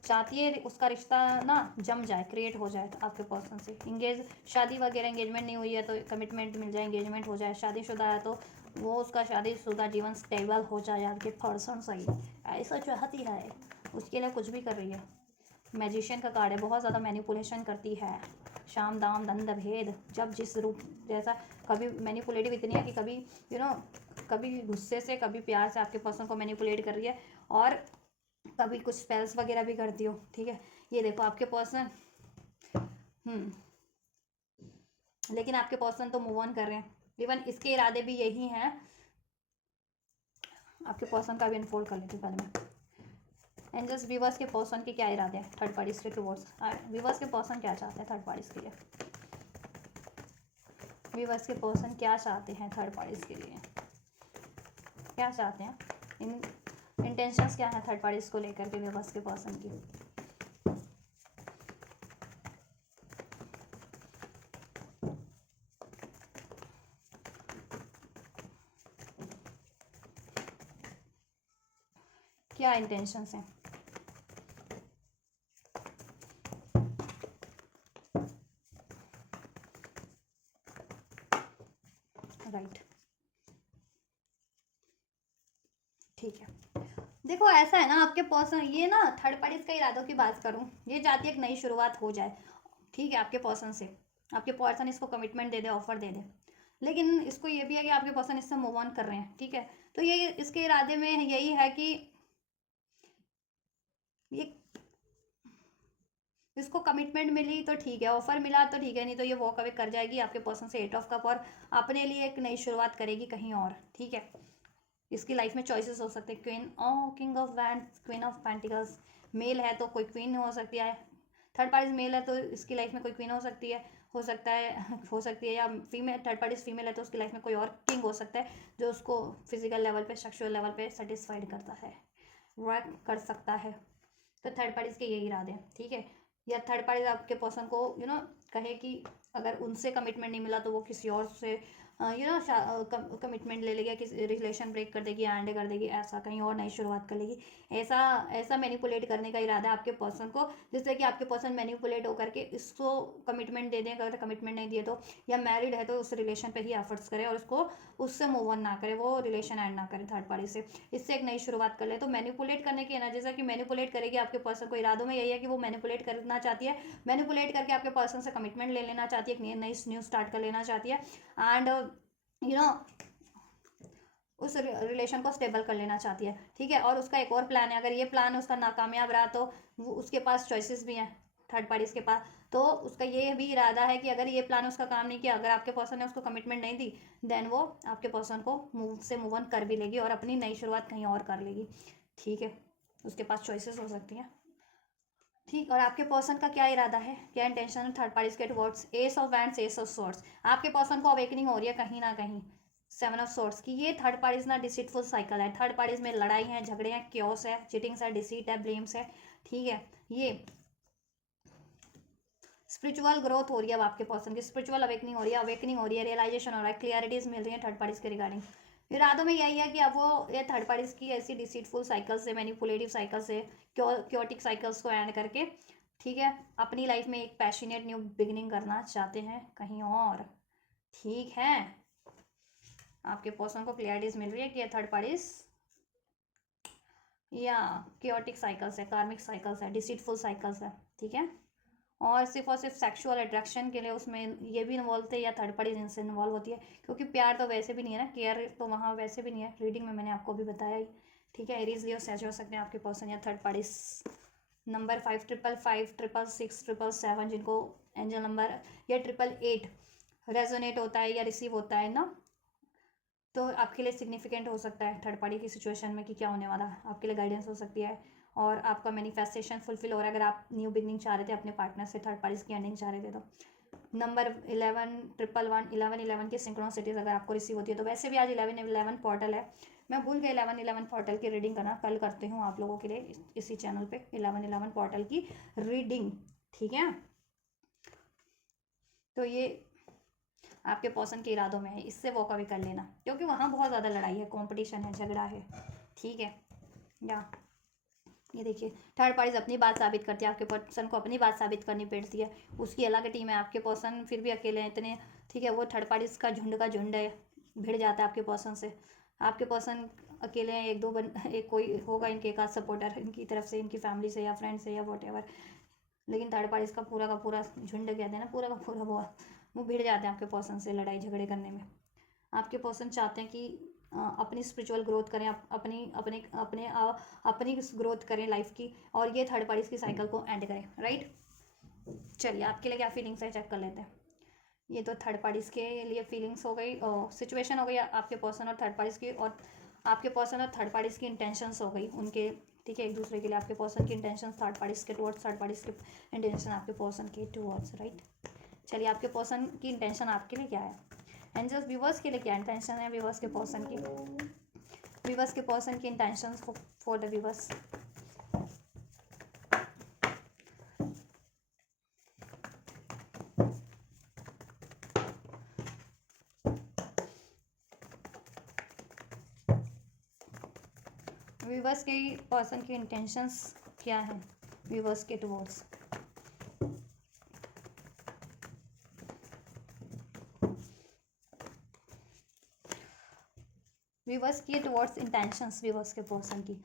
चाहती है उसका रिश्ता ना जम जाए, क्रिएट हो जाए आपके पर्सन से, शादी वगैरह एंगेजमेंट नहीं हुई है तो कमिटमेंट मिल जाए, एंगेजमेंट हो जाए, शादीशुदा है तो वो उसका शादीशुदा जीवन स्टेबल हो जाए आपके पर्सन सही, ऐसा चाहती है, उसके लिए कुछ भी कर रही है। मैजिशियन का कार्ड है, बहुत ज़्यादा मैनिपुलेशन करती है, शाम दाम दंड भेद, जब जिस रूप जैसा, कभी मैनिपुलेटिव इतनी है कि कभी कभी गुस्से से, कभी प्यार से आपके पर्सन को मैनिपुलेट कर रही है, और कभी कुछ स्पेल्स वगैरह भी करती हो, ठीक है। ये देखो आपके पर्सन लेकिन आपके पर्सन तो मूव ऑन कर रहे हैं, इवन इसके इरादे भी यही हैं। आपके पर्सन का भी अनफोल्ड कर लेती हूँ पहले मैं। एंजल्स व्यूवर्स के पर्सन के क्या इरादे हैं थर्ड पार्टीज के टुवर्ड्स, व्यूवर्स के पर्सन क्या चाहते हैं थर्ड पार्टीज के लिए, व्यूवर्स के पर्सन क्या चाहते हैं थर्ड पार्टीज के लिए, क्या चाहते हैं, इंटेंशंस क्या है थर्ड पार्टीज को लेकर के व्यूवर्स के पर्सन की। क्या इंटेंशंस हैं, राइट, ठीक है। देखो ऐसा है ना, आपके पर्सन ये ना थर्ड पार्टीज का इरादों की बात करूं, ये चाहती है एक नई शुरुआत हो जाए, ठीक है, आपके पर्सन से, आपके पर्सन इसको कमिटमेंट दे दे, ऑफर दे दे, लेकिन इसको ये भी है कि आपके पर्सन इससे मूव ऑन कर रहे हैं, ठीक है। तो ये इसके इरादे में यही है कि ये इसको कमिटमेंट मिली तो ठीक है, ऑफर मिला तो ठीक है, नहीं तो ये वॉक अवे कर जाएगी आपके पर्सन से 8 ऑफ कप, और अपने लिए एक नई शुरुआत करेगी कहीं और, ठीक है। इसकी लाइफ में चॉइसेस हो सकते हैं, queen king of wands, queen of pentacles, male है तो कोई क्वीन हो सकती है, थर्ड पार्टी मेल है तो इसकी लाइफ में कोई क्वीन हो सकती है, हो सकता है हो सकती है, या फीमेल थर्ड पार्टी फीमेल है तो उसकी लाइफ में कोई और किंग हो सकता है जो उसको फिजिकल लेवल पे, सेक्सुअल लेवल पे सेटिस्फाइड करता है, वर्क कर सकता है। तो थर्ड पार्टीज के यही इरादे हैं, ठीक है। या थर्ड पार्टीज आपके पर्सन को कहे कि अगर उनसे कमिटमेंट नहीं मिला तो वो किसी और से कमिटमेंट ले लेगी, किसी रिलेशन ब्रेक कर देगी, एंड कर देगी, ऐसा कहीं और नई शुरुआत कर लेगी। ऐसा ऐसा मैनिपुलेट करने का इरादा है आपके पर्सन को, जिससे कि आपके पर्सन मैनिपुलेट होकर के इसको कमिटमेंट दे दें। अगर कमिटमेंट नहीं दिए तो, या मैरिड है तो उस रिलेशन पे ही एफर्ट्स करे और उसको उससे मूव ऑन ना करे, वो रिलेशन एंड ना करे थर्ड पार्टी से, इससे एक नई शुरुआत कर ले। तो मैनिपुलेट करने की एनर्जी है कि मैनिपुलेट करेगी आपके पर्सन को, इरादों में यही है कि वो मैनिपुलेट करना चाहती है, मैनिपुलेट करके आपके पर्सन से कमिटमेंट ले लेना चाहती है, एक नई न्यू स्टार्ट कर लेना चाहती है, एंड उस रिलेशन को स्टेबल कर लेना चाहती है, ठीक है। और उसका एक और प्लान है, अगर ये प्लान उसका नाकामयाब रहा तो वो उसके पास चॉइसेस भी हैं थर्ड पार्टीज के पास। तो उसका ये भी इरादा है कि अगर ये प्लान उसका काम नहीं किया, अगर आपके पर्सन ने उसको कमिटमेंट नहीं दी, देन वो आपके पर्सन को मूव ऑन कर भी लेगी और अपनी नई शुरुआत कहीं और कर लेगी, ठीक है। उसके पास चॉइसेस हो सकती हैं, ठीक। और आपके पर्सन का क्या इरादा है, क्या इंटेंशन है थर्ड पार्टीज के towards? S of wands, S of swords. आपके पर्सन को अवेकनिंग हो रही है कहीं ना कहीं सेवन ऑफ सॉर्ड्स की। ये थर्ड पार्टीज ना डिसीटफुल साइकिल है, थर्ड पार्टीज में लड़ाई है, झगड़े हैं, क्योस है, चीटिंग्स है, डिसीट है, ब्लेम्स है, ठीक है। ये स्पिरिचुअल ग्रोथ हो रही है अब आपके पर्सन की, स्पिरिचुअल अवेकनिंग हो रही है, अवेकनिंग हो रही है, रियलाइजेशन हो रहा है, क्लियरिटीज मिल रही है थर्ड पार्टीज के रिगार्डिंग। इरादों में यही है कि अब वो ये थर्ड पार्टीज की ऐसी डिसीटफुल साइकिल से, मैनिपुलेटिव साइकिल से, क्योटिक साइकिल्स को एंड करके, ठीक है, अपनी लाइफ में एक पैशनेट न्यू बिगिनिंग करना चाहते हैं कहीं और, ठीक है। आपके पर्सन को क्लियरिटीज मिल रही है कि थर्ड पार्टीज या क्योटिक साइकिल्स है, कार्मिक साइकिल्स है, डिसीटफुल साइकिल्स है, ठीक है। और सिर्फ सेक्सुअल अट्रैक्शन के लिए उसमें ये भी इन्वॉल्व थे, या थर्ड पार्टी जिनसे इन्वॉल्व होती है, क्योंकि प्यार तो वैसे भी नहीं है ना, केयर तो वहाँ वैसे भी नहीं है, रीडिंग में मैंने आपको भी बताया ही, ठीक है। एरीज लियो सच हो सकते हैं आपके पर्सन या थर्ड पार्टी। नंबर 555, 666, 777 जिनको एंजल नंबर या 888 रेजोनेट होता है या रिसीव होता है ना, तो आपके लिए सिग्निफिकेंट हो सकता है थर्ड पार्टी की सिचुएशन में कि क्या होने वाला है, आपके लिए गाइडेंस हो सकती है और आपका मैनिफेस्टेशन फुलफिल हो रहा है। अगर आप न्यू बिगनिंग चाह रहे थे अपने पार्टनर से, थर्ड पार्टीज की एंडिंग चाह रहे थे तो नंबर 11 की सिंक्रोनिसिटीज अगर आपको रिसीव होती है तो, वैसे भी आज 11 पोर्टल है, मैं भूल गई 11 पोर्टल की रीडिंग करना, कल करती हूँ आप लोगों के लिए इसी चैनल पे 11 पोर्टल की रीडिंग, ठीक है। तो ये आपके पर्सन के इरादों में है, इससे वॉक अवे कर लेना, क्योंकि वहाँ बहुत ज़्यादा लड़ाई है, कंपटीशन है, झगड़ा है, ठीक है। या ये देखिए थर्ड पार्टीज अपनी बात साबित करती है, आपके पर्सन को अपनी बात साबित करनी पड़ती है, उसकी अलग टीम है, आपके पर्सन फिर भी अकेले हैं इतने, ठीक है। वो थर्ड पार्टीज का झुंड है, भिड़ जाता है आपके पर्सन से, आपके पर्सन अकेले हैं, एक कोई होगा इनके एक आध सपोर्टर इनकी तरफ से, इनकी फैमिली से या फ्रेंड से या वॉट एवर, लेकिन थर्ड पार्टीज का पूरा झुंड कहते हैं ना, पूरा का पूरा वो भिड़ जाते हैं आपके पर्सन से लड़ाई झगड़े करने में। आपके पर्सन चाहते हैं कि अपनी स्पिरिचुअल ग्रोथ करें, अपनी अपने अपने अपनी ग्रोथ करें लाइफ की, और ये थर्ड पार्टीज की साइकिल को एंड करें, राइट। चलिए आपके लिए क्या फीलिंग्स है चेक कर लेते हैं। ये तो थर्ड पार्टीज के लिए फीलिंग्स हो गई, सिचुएशन हो गई आपके पर्सन और थर्ड पार्टीज की, और आपके पर्सन और थर्ड पार्टीज की इंटेंशंस हो गई उनके, ठीक है, एक दूसरे के लिए आपके पर्सन की इंटेंशन थर्ड पार्टीज के टुवर्ड्स, थर्ड पार्टीज के इंटेंशन आपके पर्सन के टुवर्ड्स, राइट। चलिए आपके पर्सन की इंटेंशन आपके लिए क्या है, एंजल्स व्यूवर्स के लिए क्या इंटेंशन है, व्यूवर्स के पर्सन की, व्यूवर्स के पर्सन की intentions for the viewers. Viewers के पर्सन की इंटेंशंस क्या है व्यूवर्स के टुवर्ड्स? व्यूवर्स की टुवर्ड्स इंटेंशंस व्यूवर्स के पर्सन की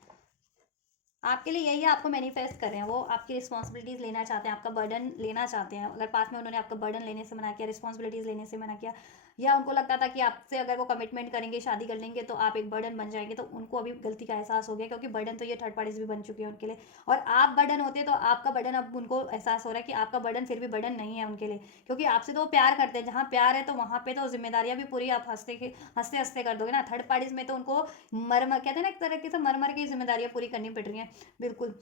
आपके लिए यही है, आपको मैनिफेस्ट कर रहे हैं, वो आपकी रिस्पॉन्सिबिलिटीज़ लेना चाहते हैं, आपका बर्डन लेना चाहते हैं। अगर पास में उन्होंने आपका बर्डन लेने से मना किया, रिस्पॉन्सिबिलिटीज़ लेने से मना किया, या उनको लगता था कि आपसे अगर वो कमिटमेंट करेंगे, शादी कर लेंगे तो आप एक बर्डन बन जाएंगे, तो उनको अभी गलती का एहसास हो गया, क्योंकि बर्डन तो ये थर्ड पार्टीज भी बन चुकी है उनके लिए, और आप बर्डन होते तो आपका बर्डन अब उनको एहसास हो रहा है कि आपका बर्डन फिर भी बर्डन नहीं है उनके लिए, क्योंकि आपसे तो वो प्यार करते हैं, जहाँ प्यार है तो वहाँ पे तो जिम्मेदारियाँ भी पूरी आप हंसते हंसते कर दोगे ना। थर्ड पार्टीज में तो उनको कहते हैं ना, एक तरीके से मर की जिम्मेदारियाँ पूरी करनी पड़ रही हैं, बिल्कुल,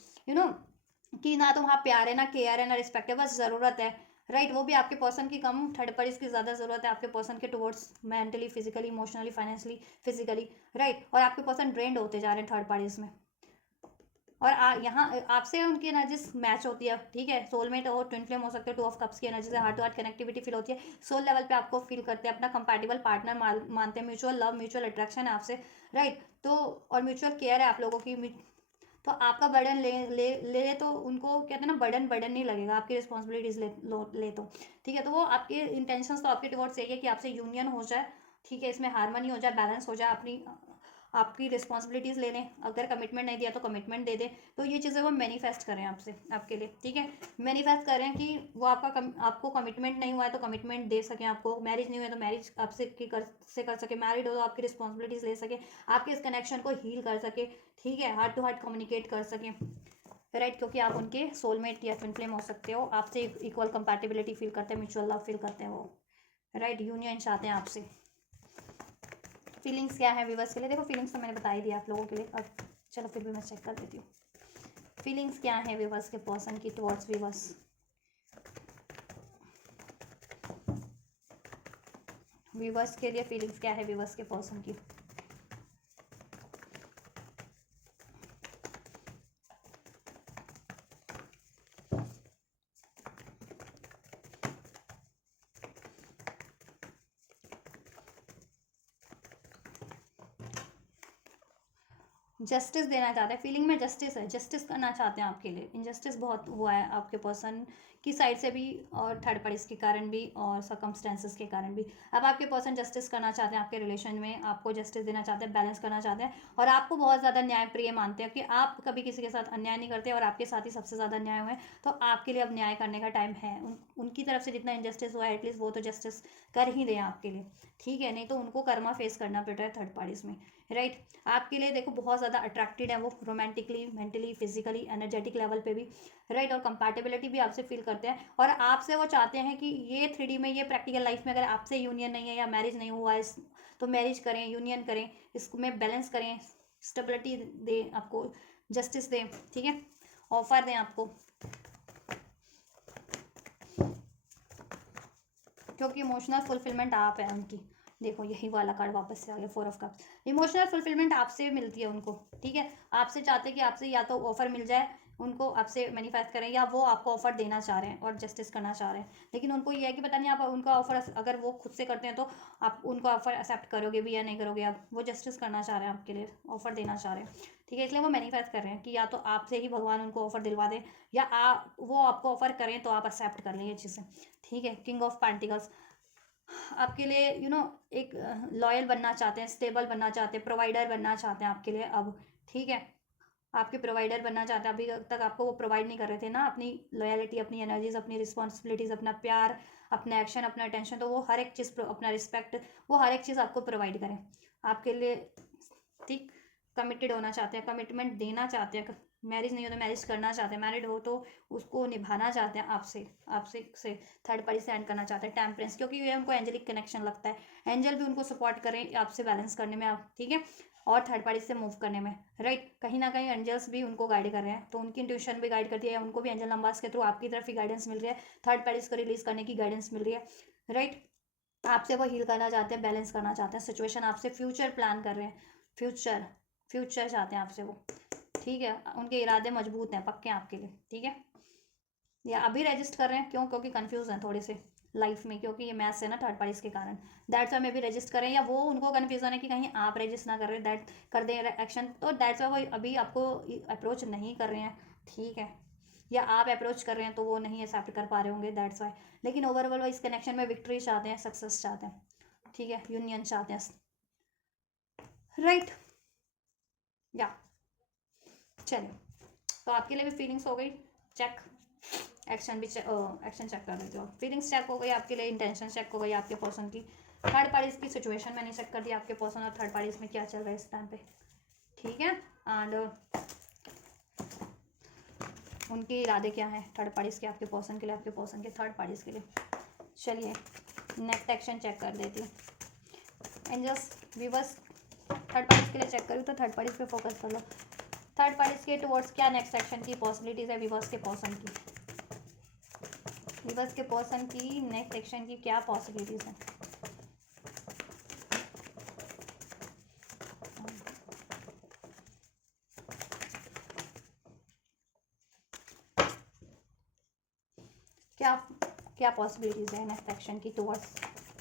कि ना तो वहाँ प्यार है, ना केयर है, ना रिस्पेक्ट है, बस ज़रूरत है, राइट वो भी आपके पर्सन की कम, थर्ड पार्टीज की ज़्यादा ज़रूरत है आपके पर्सन के towards, mentally, physically, emotionally, financially, physically, right. और आपके पर्सन ड्रेन्ड होते जा रहे हैं थर्ड पार्टीज में, और यहाँ आपसे उनकी एनर्जीज मैच होती है, ठीक है। सोलमेट और ट्विन फ्लेम हो सकते हैं, टू ऑफ कप्स की एनर्जी से heart to heart connectivity feel होती है, सोल लेवल पे आपको फील करते हैं, अपना कंपैटिबल पार्टनर मानते हैं, म्यूचुअल लव, म्यूचुअल अट्रैक्शन है आपसे, राइट। तो और म्यूचुअल केयर है आप लोगों की, तो आपका बर्डन ले तो उनको कहते हैं ना, बर्डन नहीं लगेगा, आपकी रिस्पॉन्सिबिलिटीज ले तो ठीक है। तो वो आपके इंटेंशंस तो आपके टुवर्ड्स यही है कि आपसे यूनियन हो जाए, ठीक है, इसमें हारमनी हो जाए, बैलेंस हो जाए, अपनी आपकी रिस्पॉन्सिबिलिटीज़ ले लें, अगर कमिटमेंट नहीं दिया तो कमिटमेंट दे दें। तो ये चीज़ें वो मैनिफेस्ट करें आपसे, आपके लिए, ठीक है। मैनिफेस्ट करें कि वो आपको कमिटमेंट नहीं हुआ है तो कमिटमेंट दे सकें, आपको मैरिज नहीं हुआ है तो मैरिज आपसे कर सके, मैरिड हो तो आपकी रिस्पॉन्सिबिलिटीज़ ले सके, आपके इस कनेक्शन को हील कर सके, ठीक है, हार्ट टू हार्ट कम्युनिकेट कर सकें, राइट। क्योंकि आप उनके सोलमेट या ट्विन फ्लेम हो सकते हो, आपसे इक्वल कंपैटिबिलिटी फील करते हैं, म्यूचुअल लव फील करते हैं वो, राइट। यूनियन चाहते हैं आपसे। फीलिंग्स क्या है व्यूवर्स के लिए, देखो फीलिंग्स तो मैंने बता ही दिया आप लोगों के लिए, अब चलो फिर भी मैं चेक कर देती हूँ फीलिंग्स क्या है व्यूवर्स के पर्सन की टुवर्ड्स व्यूवर्स। व्यूवर्स के लिए फीलिंग्स क्या है व्यूवर्स के पर्सन की। जस्टिस देना चाहते हैं, फीलिंग में जस्टिस है, जस्टिस करना चाहते हैं आपके लिए, इनजस्टिस बहुत हुआ है आपके पर्सन की साइड से भी, और थर्ड पार्टीज के कारण भी, और सर्कमस्टेंसेस के कारण भी। अब आपके पर्सन जस्टिस करना चाहते हैं आपके रिलेशन में, आपको जस्टिस देना चाहते हैं, बैलेंस करना चाहते हैं, और आपको बहुत ज़्यादा न्याय प्रिय मानते हैं कि आप कभी किसी के साथ अन्याय नहीं करते, और आपके साथ ही सबसे ज़्यादा न्याय हुए, तो आपके लिए अब न्याय करने का टाइम है। उनकी तरफ से जितना इनजस्टिस हुआ है एटलीस्ट वो तो जस्टिस कर ही दें आपके लिए, ठीक है, नहीं तो उनको कर्मा फेस करना पड़ रहा है थर्ड पार्टीज में, राइट। आपके लिए देखो बहुत ज़्यादा अट्रैक्टेड है वो, romantically, mentally, physically, energetic level पे भी, राइट। और कंपैटिबिलिटी भी आपसे फील करते हैं, और आपसे वो चाहते हैं कि ये 3D में, ये प्रैक्टिकल लाइफ में अगर आपसे यूनियन नहीं है या मैरिज नहीं हुआ है तो मैरिज करें, यूनियन करें, इसमें बैलेंस करें, स्टेबिलिटी दें आपको, जस्टिस दें, ठीक है, ऑफर दें आपको, क्योंकि इमोशनल फुलफिलमेंट आप है उनकी। देखो यही वाला कार्ड वापस से आ गया, 4 ऑफ कप्स। इमोशनल फुलफिलमेंट आपसे मिलती है उनको, ठीक है, आपसे चाहते हैं कि आपसे या तो ऑफर मिल जाए उनको, आपसे मैनिफेस्ट करें, या वो आपको ऑफर देना चाह रहे हैं और जस्टिस करना चाह रहे हैं, लेकिन उनको ये है कि पता नहीं आप उनका ऑफर अगर वो खुद से करते हैं तो आप उनका ऑफर एक्सेप्ट करोगे भी या नहीं करोगे। आप वो जस्टिस करना चाह रहे हैं, आपके लिए ऑफर देना चाह रहे हैं, ठीक है, इसलिए वो मैनिफेस्ट कर रहे हैं कि या तो आपसे ही भगवान उनको ऑफर दिलवा दें, या वो आपको ऑफर करें तो आप एक्सेप्ट कर लें ये चीज़ें, ठीक है। किंग ऑफ पेंटिकल्स आपके लिए एक लॉयल बनना चाहते हैं, स्टेबल बनना चाहते हैं, प्रोवाइडर बनना चाहते हैं आपके लिए अब, ठीक है, आपके प्रोवाइडर बनना चाहते हैं। अभी तक आपको वो प्रोवाइड नहीं कर रहे थे ना, अपनी लॉयलिटी, अपनी एनर्जीज, अपनी रिस्पॉन्सिबिलिटीज़, अपना प्यार, अपना एक्शन, अपना अटेंशन, तो वो हर एक चीज़, अपना रिस्पेक्ट, वो हर एक चीज़ आपको प्रोवाइड करें आपके लिए, ठीक। कमिटेड होना चाहते हैं, कमिटमेंट देना चाहते हैं, मैरिज नहीं हो तो मैरिज करना चाहते हैं, मैरिड हो तो उसको निभाना चाहते हैं आपसे, आपसे से थर्ड पार्टी से एंड करना चाहते हैं। टेम्परेंस, क्योंकि ये उनको एंजेलिक कनेक्शन लगता है, एंजल भी उनको सपोर्ट करें आपसे बैलेंस करने में, आप ठीक है, और थर्ड पार्टी से मूव करने में, राइट। कहीं ना कहीं एंजल्स भी उनको गाइड कर रहे हैं, तो उनकी इंट्यूशन भी गाइड करती है, उनको भी एंजल नंबर्स के थ्रू आपकी तरफ ही गाइडेंस मिल रही है, थर्ड पार्टीज को रिलीज करने की गाइडेंस मिल रही है, राइट। आपसे वो हील करना चाहते हैं, बैलेंस करना चाहते हैं सिचुएशन, आपसे फ्यूचर प्लान कर रहे हैं, फ्यूचर चाहते हैं आपसे वो, ठीक है। उनके इरादे मजबूत हैं, पक्के हैं आपके लिए, ठीक है। या अभी रजिस्ट कर रहे हैं, क्यों, क्योंकि कंफ्यूज हैं थोड़े से लाइफ में, क्योंकि ये मैथ्स है ना थर्ड पार्टीज के कारण, दैट्स वाई मे भी रजिस्ट करें, या वो उनको कन्फ्यूजन है कि कहीं आप रजिस्ट ना कर रहे, दैट कर दें एक्शन, तो दैट्स वाई वो अभी आपको अप्रोच नहीं कर रहे हैं, ठीक है, या आप अप्रोच कर रहे हैं तो वो नहीं एक्सेप्ट कर पा रहे होंगे, दैट्स वाई। लेकिन ओवरऑल वो इस कनेक्शन में विक्ट्री चाहते हैं, सक्सेस चाहते हैं, ठीक है, यूनियन चाहते हैं, राइट। या चलिए, तो आपके लिए भी फीलिंग्स हो गई चेक, एक्शन भी एक्शन चेक कर लेते हो, फीलिंग्स चेक हो गई आपके लिए, इंटेंशन चेक हो गई आपके पर्सन की, थर्ड पार्टीज की सिचुएशन मैंने चेक कर दी, आपके पर्सन और थर्ड पार्टीज में क्या चल रहा है इस टाइम पे, ठीक है, एंड उनके इरादे क्या हैं थर्ड पार्टीज के आपके पर्सन के लिए, आपके पर्सन के थर्ड पार्टीज के लिए। चलिए नेक्स्ट एक्शन चेक कर देती हूँ, एंजल्स व्यूवर्स थर्ड पार्टीज के लिए चेक करूँ तो थर्ड पार्टीज पे फोकस कर लो, थर्ड पार्टीज के टुवर्ड्स क्या नेक्स्ट एक्शन की पॉसिबिलिटीज़ है व्यूवर्स के पर्सन की। व्यूअर्स के पर्सन की नेक्स्ट एक्शन की क्या पॉसिबिलिटीज हैं? क्या क्या पॉसिबिलिटीज है नेक्स्ट एक्शन की टुवर्ड्स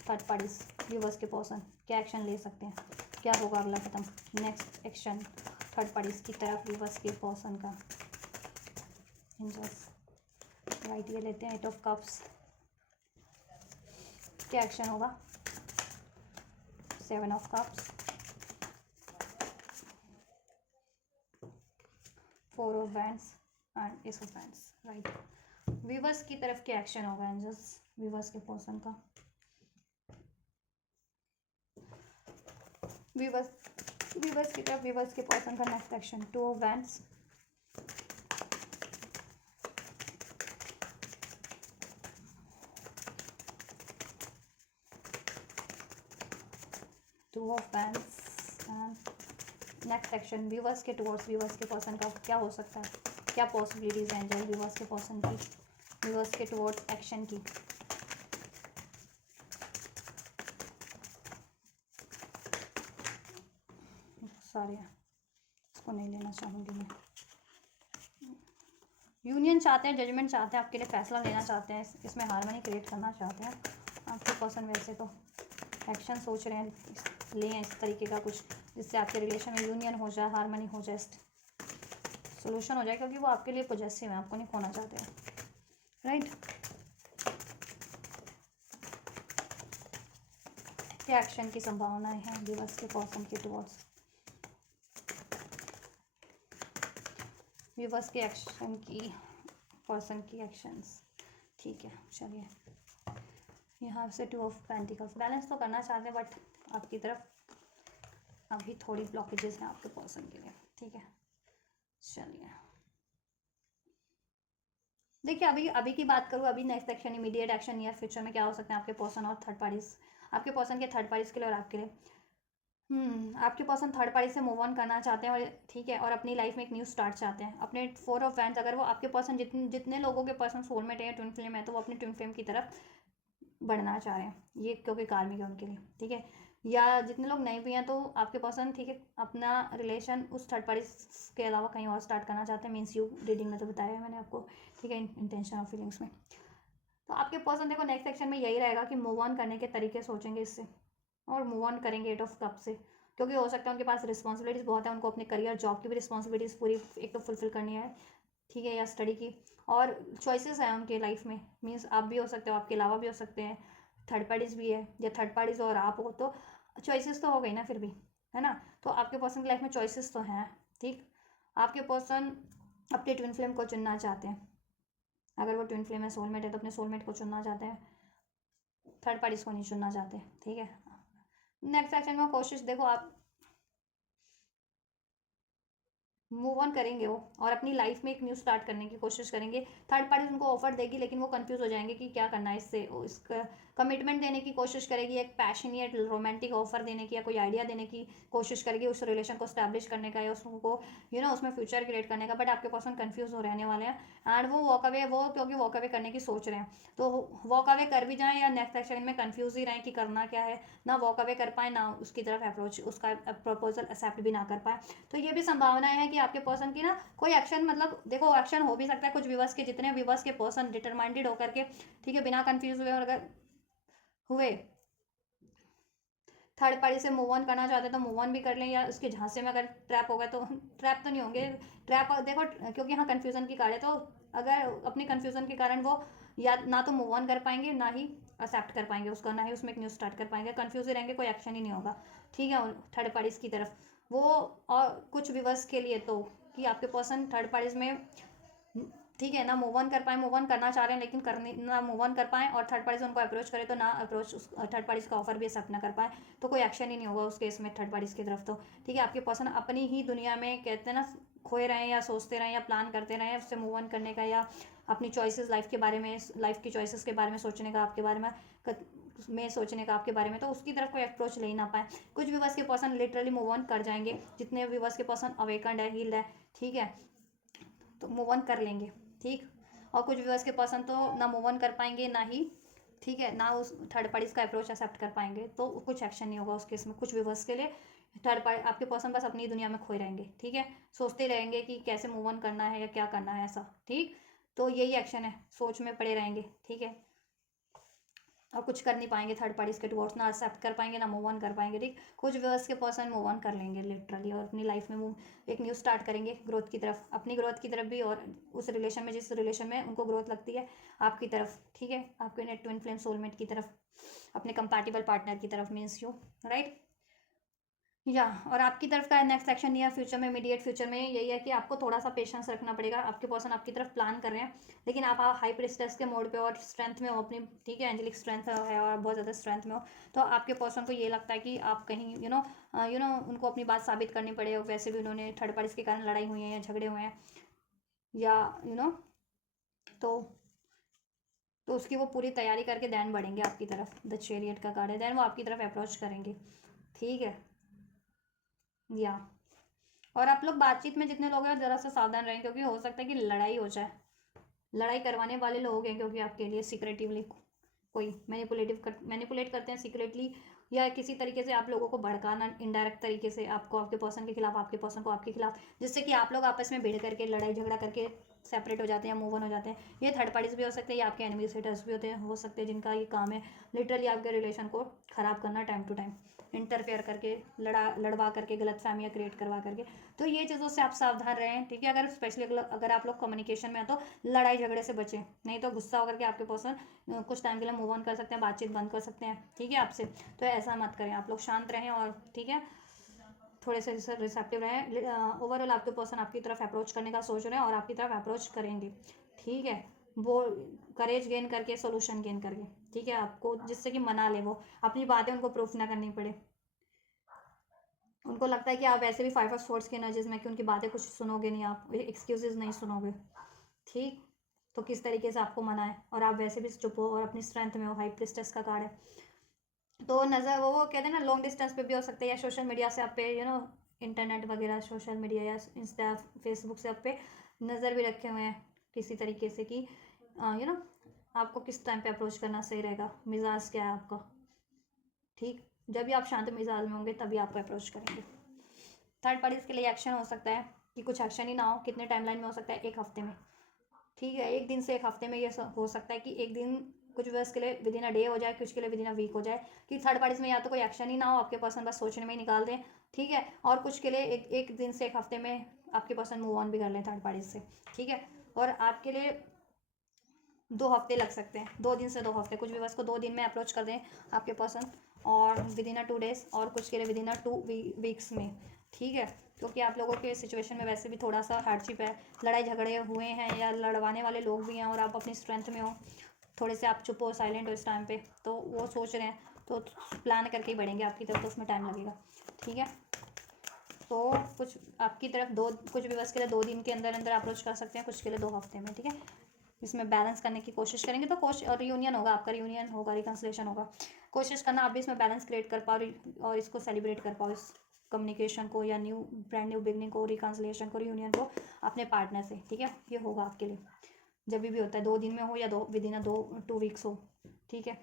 थर्ड पार्टीज? व्यूअर्स के पर्सन क्या एक्शन ले सकते हैं? क्या होगा अगला कदम? नेक्स्ट एक्शन थर्ड पार्टीज की तरफ व्यूअर्स के पर्सन का। राइट, ये लेते हैं 8 ऑफ कप्स। क्या एक्शन होगा? 7 of cups, 4 of wands and S of wands. Right, viewers की तरफ क्या एक्शन होगा एंजल्स व्यूअर्स के पर्सन का? व्यूअर्स की तरफ व्यूअर्स के पर्सन का next action 2 of wands, 2 of wands and next action viewers के टुवर्ड्स व्यूअर्स के पर्सन का क्या हो सकता है? क्या पॉसिबिलिटीज हैं एंजल व्यूअर्स के पर्सन की व्यूअर्स के टुवर्ड्स एक्शन की? सॉरी, इसको नहीं लेना चाहूँगी मैं। यूनियन चाहते हैं, जजमेंट चाहते हैं, आपके लिए फैसला लेना चाहते हैं, इसमें हार्मनी क्रिएट करना चाहते हैं आपके पर्सन। वैसे तो एक्शन सोच रहे हैं लें इस तरीके का कुछ जिससे आपके रिलेशन में यूनियन हो जाए, हार्मनी हो जाए, सोल्यूशन हो जाए, क्योंकि वो आपके लिए पॉजिटिव है, आपको नहीं खोना चाहते हैं। राइट, क्या एक्शन की संभावनाएं हैं व्यूअर्स के पर्सन के टुवर्ड्स? व्यूअर्स के एक्शन की पर्सन की एक्शंस। ठीक है, चलिए यहाँ से 2 ऑफ पेंटिकल्स बैलेंस तो करना चाहते हैं, बट आपकी तरफ अभी थोड़ी ब्लॉकेजेस हैं आपके पर्सन के लिए। ठीक है, चलिए देखिए अभी की बात करूँ, अभी next action immediate action near future में क्या हो सकते हैं आपके पर्सन और थर्ड पार्टीज, आपके पर्सन के थर्ड पार्टीज के लिए और आपके लिए। आपके पर्सन थर्ड पार्टी से मूव ऑन करना चाहते हैं और ठीक है, और अपनी लाइफ में एक न्यू स्टार्ट चाहते हैं। अपने 4 ऑफ वैंड्स, अगर वो आपके पर्सन जितने लोगों के पर्सन सोलमेट है या ट्विन फ्लेम है, तो वो अपने ट्विन फ्लेम की तरफ बढ़ना चाह रहे हैं, ये क्योंकि कार्मिक है उनके लिए। ठीक है, या जितने लोग नहीं भी हैं तो आपके पर्सन ठीक है अपना रिलेशन उस थर्ड पार्टी के अलावा कहीं और स्टार्ट करना चाहते हैं। मीन्स यू रीडिंग में तो बताया है मैंने आपको। ठीक है, इंटेंशन और फीलिंग्स में तो आपके पर्सन देखो नेक्स्ट सेक्शन में यही रहेगा कि मूव ऑन करने के तरीके सोचेंगे इससे और मूव ऑन करेंगे 8 ऑफ कप से, क्योंकि हो सकता है उनके पास रिस्पॉन्सिबिलिटीज़ बहुत है, उनको अपने करियर जॉब की भी रिस्पॉन्सिबिलिटीज़ पूरी एक तो फुलफिल करनी है। ठीक है, या स्टडी की, और चॉइसेस हैं उनके लाइफ में। मीन्स आप भी हो सकते हो, आपके अलावा भी हो सकते हैं, थर्ड पार्टीज भी है, या थर्ड पार्टीज और आप हो, तो चॉइसेस तो हो गई ना फिर भी, है ना। तो आपके पर्सन की लाइफ में चॉइसेस तो हैं। ठीक, आपके पर्सन अपने ट्विन फ्लेम को चुनना चाहते हैं। अगर वो ट्विन फ्लेम है, सोलमेट है, तो अपने सोलमेट को चुनना चाहते हैं, थर्ड पार्टीज को नहीं चुनना चाहते। ठीक है, नेक्स्ट सेक्शन में कोशिश देखो आप मूव ऑन करेंगे वो और अपनी लाइफ में एक न्यू स्टार्ट करने की कोशिश करेंगे। थर्ड पार्टी उनको ऑफर देगी, लेकिन वो कंफ्यूज हो जाएंगे कि क्या करना है इससे। इसका कमिटमेंट देने की कोशिश करेगी, एक पैशनेट रोमांटिक ऑफर देने की या कोई आइडिया देने की कोशिश करेगी उस रिलेशन को स्टैब्लिश करने का या उसको उसमें फ्यूचर क्रिएट करने का। बट आपके पर्सन कंफ्यूज हो रहने वाले हैं एंड वो वॉक अवे क्योंकि वॉक अवे करने की सोच रहे हैं, तो वॉक अवे कर भी जाएं या नेक्स्ट सेक्शन में कंफ्यूज ही रहें कि करना क्या है, ना वॉक अवे कर पाए ना उसकी तरफ अप्रोच उसका प्रपोजल एक्सेप्ट भी ना कर पाए। तो ये भी संभावनाएं है कि आपके पर्सन की ना कोई एक्शन, मतलब देखो एक्शन हो भी सकता है कुछ व्यूअर्स के, जितने व्यूअर्स के पर्सन डिटरमाइंडेड होकर के ठीक है बिना कंफ्यूज हुए, और अगर हुए थर्ड पार्टी से मूव ऑन करना चाहते हैं तो मूव ऑन भी कर लें, या उसके झांसे में अगर ट्रैप हो गए तो ट्रैप तो नहीं होंगे, ट्रैप देखो क्योंकि यहाँ कन्फ्यूजन की कार्ड है, तो अगर अपने कन्फ्यूजन के कारण वो या ना तो मूव ऑन कर पाएंगे ना ही एक्सेप्ट कर पाएंगे उसका, ना ही उसमें एक न्यू स्टार्ट कर पाएंगे, कन्फ्यूज ही रहेंगे, कोई एक्शन ही नहीं होगा। ठीक है, थर्ड पार्टीज की तरफ वो, और कुछ व्यूअर्स के लिए तो कि आपके पर्सन थर्ड पार्टीज में ठीक है ना मूव ऑन कर पाए, मूव ऑन करना चाह रहे हैं लेकिन करने ना मूव ऑन कर पाए, और थर्ड पार्टी से उनको अप्रोच करे तो ना अप्रोच थर्ड पार्टीज का ऑफर भी एक्सेप्ट ना कर पाए, तो कोई एक्शन ही नहीं होगा उस केस में थर्ड पार्टीज की तरफ। तो ठीक है, आपके पर्सन अपनी ही दुनिया में कहते हैं ना खोए रहें या सोचते रहें या प्लान करते रहें उससे मूव ऑन करने का, या अपनी चॉइसेस लाइफ के बारे में, लाइफ की चॉइसेस के बारे में सोचने का, आपके बारे में सोचने का आपके बारे में, तो उसकी तरफ कोई अप्रोच ले ही ना पाए। कुछ व्यूअर्स के पर्सन लिटरली मूव ऑन कर जाएंगे, जितने व्यूअर्स के पर्सन अवेकन्ड है, हील्ड है, ठीक है, तो मूव ऑन कर लेंगे। ठीक, और कुछ व्यूअर्स के पर्सन तो ना मूव ऑन कर पाएंगे, ना ही ठीक है ना उस थर्ड पार्टीज का अप्रोच एक्सेप्ट कर पाएंगे, तो कुछ एक्शन नहीं होगा उस केस में। कुछ व्यूअर्स के लिए थर्ड पार्टी आपके पर्सन बस अपनी दुनिया में खोए रहेंगे, ठीक है, सोचते रहेंगे कि कैसे मूव ऑन करना है या क्या करना है ऐसा, ठीक। तो यही एक्शन है, सोच में पड़े रहेंगे, ठीक है, और कुछ कर नहीं पाएंगे थर्ड पार्टीज के टुवर्ड्स, ना एक्सेप्ट कर पाएंगे ना मूव ऑन कर पाएंगे, ठीक। कुछ व्यूअर्स के पर्सन मूव ऑन कर लेंगे लिटरली और अपनी लाइफ में मूव एक न्यू स्टार्ट करेंगे ग्रोथ की तरफ, अपनी ग्रोथ की तरफ भी, और उस रिलेशन में जिस रिलेशन में उनको ग्रोथ लगती है आपकी तरफ, ठीक है, आपके नेट ट्विन फ्लेम सोलमेट की तरफ, अपने कंपैटिबल पार्टनर की तरफ, मीन्स यू, राइट। या और आपकी तरफ का नेक्स्ट एक्शन या फ्यूचर में, इमीडिएट फ्यूचर में यही है कि आपको थोड़ा सा पेशेंस रखना पड़ेगा। आपके पर्सन आपकी तरफ प्लान कर रहे हैं, लेकिन आप हाई प्रिस्टेस के मोड पे और स्ट्रेंथ में हो अपनी, ठीक है, एंजेलिक स्ट्रेंथ है और बहुत ज़्यादा स्ट्रेंथ में हो, तो आपके पर्सन को ये लगता है कि आप कहीं यू नो उनको अपनी बात साबित करनी पड़े। वैसे भी उन्होंने थर्ड पार्टीज के कारण लड़ाई हुई है या झगड़े हुए हैं या तो उसकी वो पूरी तैयारी करके दैन बढ़ेंगे आपकी तरफ। द चैरियट का कार्ड है, देन वो आपकी तरफ अप्रोच करेंगे, ठीक है। या और आप लोग बातचीत में जितने लोग हैं ज़रा सा सावधान रहें, क्योंकि हो सकता है कि लड़ाई हो जाए। लड़ाई करवाने वाले लोग हैं, क्योंकि आपके लिए सीक्रेटिवली कोई मैनिपुलेट करते हैं सीक्रेटली, या किसी तरीके से आप लोगों को भड़काना इनडायरेक्ट तरीके से, आपको आपके पर्सन के खिलाफ, आपके पर्सन को आपके खिलाफ, जिससे कि आप लोग आपस में भिड़ करके लड़ाई झगड़ा करके सेपरेट हो जाते हैं या मूव ऑन हो जाते हैं। ये थर्ड पार्टीज भी हो सकते हैं या आपके एनिमी हेटर्स भी हो सकते हैं जिनका ये काम है लिटरली आपके रिलेशन को ख़राब करना, टाइम टू टाइम इंटरफेयर करके, लड़वा करके, गलत फहमियाँ क्रिएट करवा करके। तो ये चीज़ों से आप सावधान रहें, ठीक है। अगर स्पेशली अगर आप लोग कम्युनिकेशन में हैं तो लड़ाई झगड़े से बचें, नहीं तो गुस्सा होकर के आपके पर्सन कुछ टाइम के लिए मूव ऑन कर सकते हैं, बातचीत बंद कर सकते हैं, ठीक है आपसे। तो ऐसा मत करें, आप लोग शांत रहें और ठीक है थोड़े से रिसेप्टिव रहें। ओवरऑल आपके पर्सन आपकी तरफ अप्रोच करने का सोच रहे हैं और आपकी तरफ अप्रोच करेंगे, ठीक है। वो करेज गेन करके, सोल्यूशन गेन करके, ठीक है, आपको जिससे कि मना ले, वो अपनी बातें उनको प्रूफ ना करनी पड़े। उनको लगता है कि आप वैसे भी 5 ऑफ स्वॉर्ड्स के एनर्जीज में कि उनकी बातें कुछ सुनोगे नहीं, आप एक्सक्यूजेज नहीं सुनोगे, ठीक। तो किस तरीके से आपको मना है, और आप वैसे भी चुप हो और अपनी स्ट्रेंथ में हो, हाई प्रिस्टेस का कार्ड है। तो नज़र वो कहते हैं ना लॉन्ग डिस्टेंस पे भी हो सकते हैं, या सोशल मीडिया से आप पे इंटरनेट वगैरह, सोशल मीडिया या इंस्टा फेसबुक से आप पे नज़र भी रखे हुए हैं किसी तरीके से कि आपको किस टाइम पे अप्रोच करना सही रहेगा, मिजाज क्या है आपका, ठीक। जब भी आप शांत मिजाज में होंगे तभी आपको अप्रोच करेंगे। थर्ड पार्टीज के लिए एक्शन हो सकता है कि कुछ एक्शन ही ना हो, कितने टाइमलाइन में हो सकता है, 1 हफ्ते में, ठीक है, 1 दिन से 1 हफ्ते में ये हो सकता है कि 1 दिन कुछ वर्ष के लिए विद इन अ डे हो जाए, कुछ के लिए विद इन अ वीक हो जाए, कि थर्ड पार्टीज में या तो कोई एक्शन ही ना हो, आपके पर्सन बस सोचने में ही निकाल दें, ठीक है, और कुछ के लिए एक दिन से 1 हफ्ते में आपके पर्सन मूव ऑन भी कर लें थर्ड पार्टीज से, ठीक है। और आपके लिए 2 हफ्ते लग सकते हैं, 2 दिन से 2 हफ्ते, कुछ व्यूअर्स को 2 दिन में अप्रोच कर दें आपके पर्सन, और विद इन अ 2 डेज, और कुछ के लिए विद इन अ 2 वीक्स में, ठीक है। क्योंकि आप लोगों के सिचुएशन में वैसे भी थोड़ा सा हार्डशिप है, लड़ाई झगड़े हुए हैं या लड़वाने वाले लोग भी हैं, और आप अपनी स्ट्रेंथ में हो, थोड़े से आप चुप हो, साइलेंट हो इस टाइम पे, तो वो सोच रहे हैं तो प्लान करके ही बढ़ेंगे आपकी तरफ, तो उसमें टाइम लगेगा, ठीक है। तो कुछ आपकी तरफ कुछ व्यूअर्स के लिए 2 दिन के अंदर अंदर अप्रोच कर सकते हैं, कुछ के लिए 2 हफ्ते में, ठीक है। इसमें बैलेंस करने की कोशिश करेंगे तो और रियूनियन होगा, आपका रियूनियन होगा, रिकन्सिलेशन होगा। कोशिश करना आप भी इसमें बैलेंस क्रिएट कर पाओ और इसको सेलिब्रेट कर पाओ, इस कम्युनिकेशन को या ब्रांड न्यू बिगनिंग को, रिकन्सिलेशन को, रियूनियन को अपने पार्टनर से, ठीक है। ये होगा आपके लिए जब भी होता है, 2 दिन में हो या विद इन 2 वीक्स हो, ठीक है,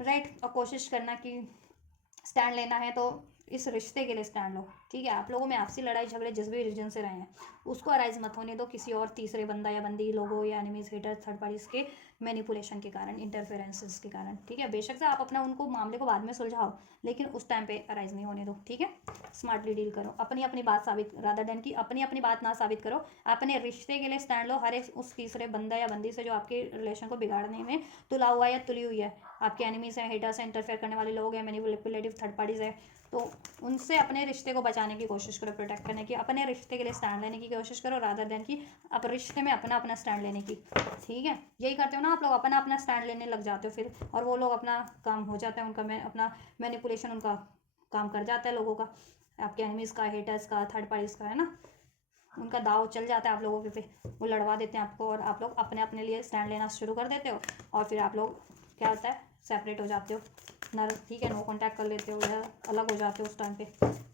राइट। और कोशिश करना कि स्टैंड लेना है तो इस रिश्ते के लिए स्टैंड लो, ठीक है। आप लोगों में आपसी लड़ाई झगड़े जिस भी रीजन से रहे हैं उसको अराइज मत होने दो किसी और तीसरे बंदा या बंदी लोगों या एनिमीज, हेटर, थर्ड पार्टीज के मैनिपुलेशन के कारण, इंटरफेरेंसेस के कारण, ठीक है। बेशक से आप अपना उनको मामले को बाद में सुलझाओ, लेकिन उस टाइम पे अराइज नहीं होने दो, ठीक है। स्मार्टली डील करो, अपनी अपनी बात साबित, रादर देन कि अपनी अपनी बात ना साबित करो, अपने रिश्ते के लिए स्टैंड लो। हर एक उस तीसरे बंदा या बंदी से जो आपके रिलेशन को बिगाड़ने में तुला हुआ या तुली हुई है, आपके एनिमीज हैं, हेटर्स हैं, इंटरफेयर करने वाले लोग हैं, मैनिपुलेटिव थर्ड पार्टीज है, तो उनसे अपने रिश्ते को बचाने की कोशिश करो, प्रोटेक्ट करने की, अपने रिश्ते के लिए स्टैंड लेने की कोशिश करो, रादर देन कि अब रिश्ते में अपना अपना स्टैंड लेने की, ठीक है। यही करते हो ना आप लोग, अपना अपना स्टैंड लेने लग जाते हो फिर, और वो लोग अपना काम हो जाता है उनका, अपना मैनिपुलेशन उनका काम कर जाता है लोगों का, आपके एनिमीज का, हेटर्स का, थर्ड पार्टीज का, है ना, उनका दाव चल जाता है आप लोगों के पे, वो लड़वा देते हैं आपको, और आप लोग अपने अपने लिए स्टैंड लेना शुरू कर देते हो, और फिर आप लोग क्या होता है, सेपरेट हो जाते हो, ठीक है, नो कॉन्टैक्ट कर लेते हो या अलग हो जाते हो उस टाइम पे।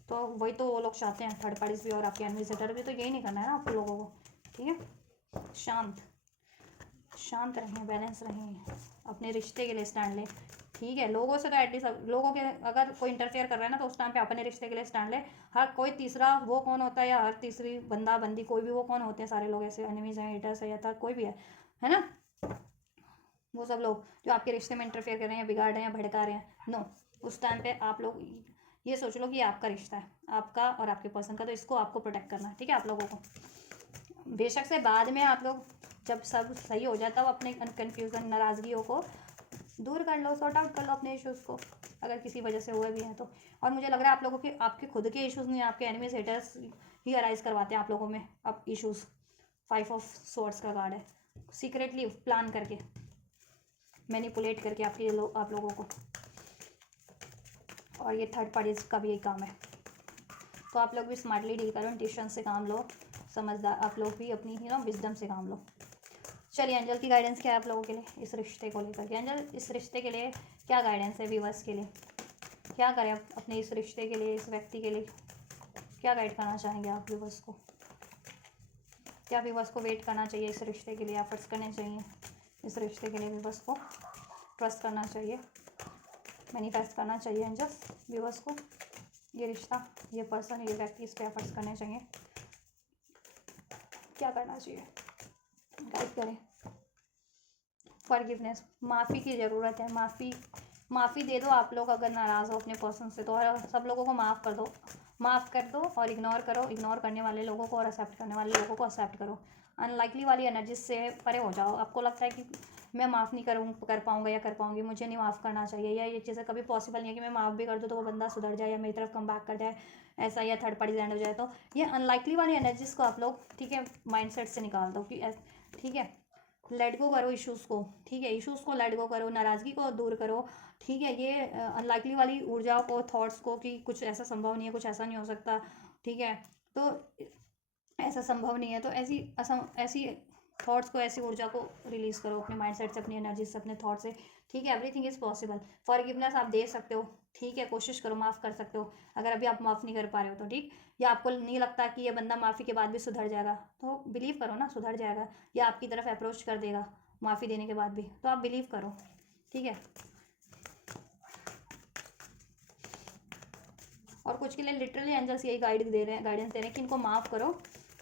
तो वही तो वो लोग चाहते हैं, थर्ड पार्टीज भी और आपके एनिमी सेटर भी, तो यही नहीं करना है ना आप लोगों को, ठीक है। शांत शांत रहें, बैलेंस रहें, अपने रिश्ते के लिए स्टैंड लें। ठीक है, लोगों से तो एटलीस्ट लोगों के अगर कोई इंटरफेयर कर रहा है ना तो उस टाइम पे अपने रिश्ते के लिए स्टैंड ले। हर कोई तीसरा वो कौन होता है, या हर तीसरी बंदा बंदी कोई भी वो कौन होते हैं, सारे लोग ऐसे एनिमीज हैं, हेटर्स है या था कोई भी है ना, वो सब लोग जो आपके रिश्ते में इंटरफेयर कर रहे हैं, बिगाड़ रहे हैं, भड़का रहे हैं, नो। उस टाइम पे आप लोग ये सोच लो कि ये आपका रिश्ता है, आपका और आपके पर्सन का, तो इसको आपको प्रोटेक्ट करना है। ठीक है, आप लोगों को बेशक से बाद में आप लोग जब सब सही हो जाता हो अपने कन्फ्यूज़न नाराज़गियों को दूर कर लो, सॉर्ट आउट कर लो अपने इश्यूज़ को, अगर किसी वजह से हुए भी हैं तो। और मुझे लग रहा है आप लोगों के आपके खुद के इश्यूज़ नहीं, आपके एनिमीज हेटर्स ही अराइज करवाते हैं आप लोगों में अब इश्यूज़। 5 ऑफ सोर्ड्स का कार्ड है, सीक्रेटली प्लान करके मैनिपुलेट करके आप लोगों को, और ये थर्ड पार्टीज का भी यही काम है। तो आप लोग भी स्मार्टली डील करो, इंट्यूशन से काम लो, समझदार आप लोग भी अपनी विजडम से काम लो। चलिए एंजल की गाइडेंस क्या है आप लोगों के लिए इस रिश्ते को लेकर के। एंजल इस रिश्ते के लिए क्या गाइडेंस है व्यूअर्स के लिए, क्या करें अपने इस रिश्ते के लिए, इस व्यक्ति के लिए क्या गाइड करना चाहेंगे आप व्यूअर्स को, क्या व्यूअर्स को वेट करना चाहिए इस रिश्ते के लिए, एफर्ट्स करने चाहिए इस रिश्ते के लिए, व्यूअर्स को ट्रस्ट करना चाहिए, मैनिफेस्ट करना चाहिए एंजल्स व्यूअर्स को, ये रिश्ता, ये पर्सन, ये व्यक्ति, इस पर एफर्ट्स करने चाहिए, क्या करना चाहिए, गाइड करें। फॉरगिवनेस, माफ़ी की ज़रूरत है, माफ़ी दे दो आप लोग अगर नाराज़ हो अपने पर्सन से तो, और सब लोगों को माफ़ कर दो और इग्नोर करो, इग्नोर करने वाले लोगों को और एक्सेप्ट करने वाले लोगों को एक्सेप्ट करो। अनलाइकली वाली एनर्जी से परे हो जाओ। आपको लगता है कि मैं माफ़ नहीं कर पाऊँगा या कर पाऊँगी, मुझे नहीं माफ़ करना चाहिए, या ये चीज़ें कभी पॉसिबल नहीं है कि मैं माफ़ भी कर दूँ तो वो बंदा सुधर जाए या मेरी तरफ कम बैक कर जाए, ऐसा, या थर्ड पार्टी एंड हो जाए, तो ये अनलाइकली वाली एनर्जीज़ को आप लोग ठीक है माइंडसेट से निकाल दो कि ठीक है, लेट गो करो इश्यूज़ को। ठीक है, इश्यूज़ को लेट गो करो, नाराज़गी को दूर करो। ठीक है, ये अनलाइकली वाली ऊर्जाओं को, थॉट्स को कि कुछ ऐसा संभव नहीं है, कुछ ऐसा नहीं हो सकता, ठीक है, तो ऐसा संभव नहीं है, तो ऐसी थॉट्स को, ऐसी ऊर्जा को रिलीज़ करो अपने माइंडसेट से, अपनी एनर्जी से, अपने थॉट से। ठीक है, एवरीथिंग इज़ पॉसिबल। फॉरगिवनेस आप दे सकते हो। ठीक है, कोशिश करो, माफ़ कर सकते हो अगर अभी आप माफ़ नहीं कर पा रहे हो तो। ठीक, या आपको नहीं लगता कि ये बंदा माफ़ी के बाद भी सुधर जाएगा, तो बिलीव करो ना सुधर जाएगा, या आपकी तरफ अप्रोच कर देगा माफ़ी देने के बाद भी, तो आप बिलीव करो। ठीक है, और कुछ के लिए लिटरली एंजल्स यही गाइडेंस दे रहे हैं कि इनको माफ़ करो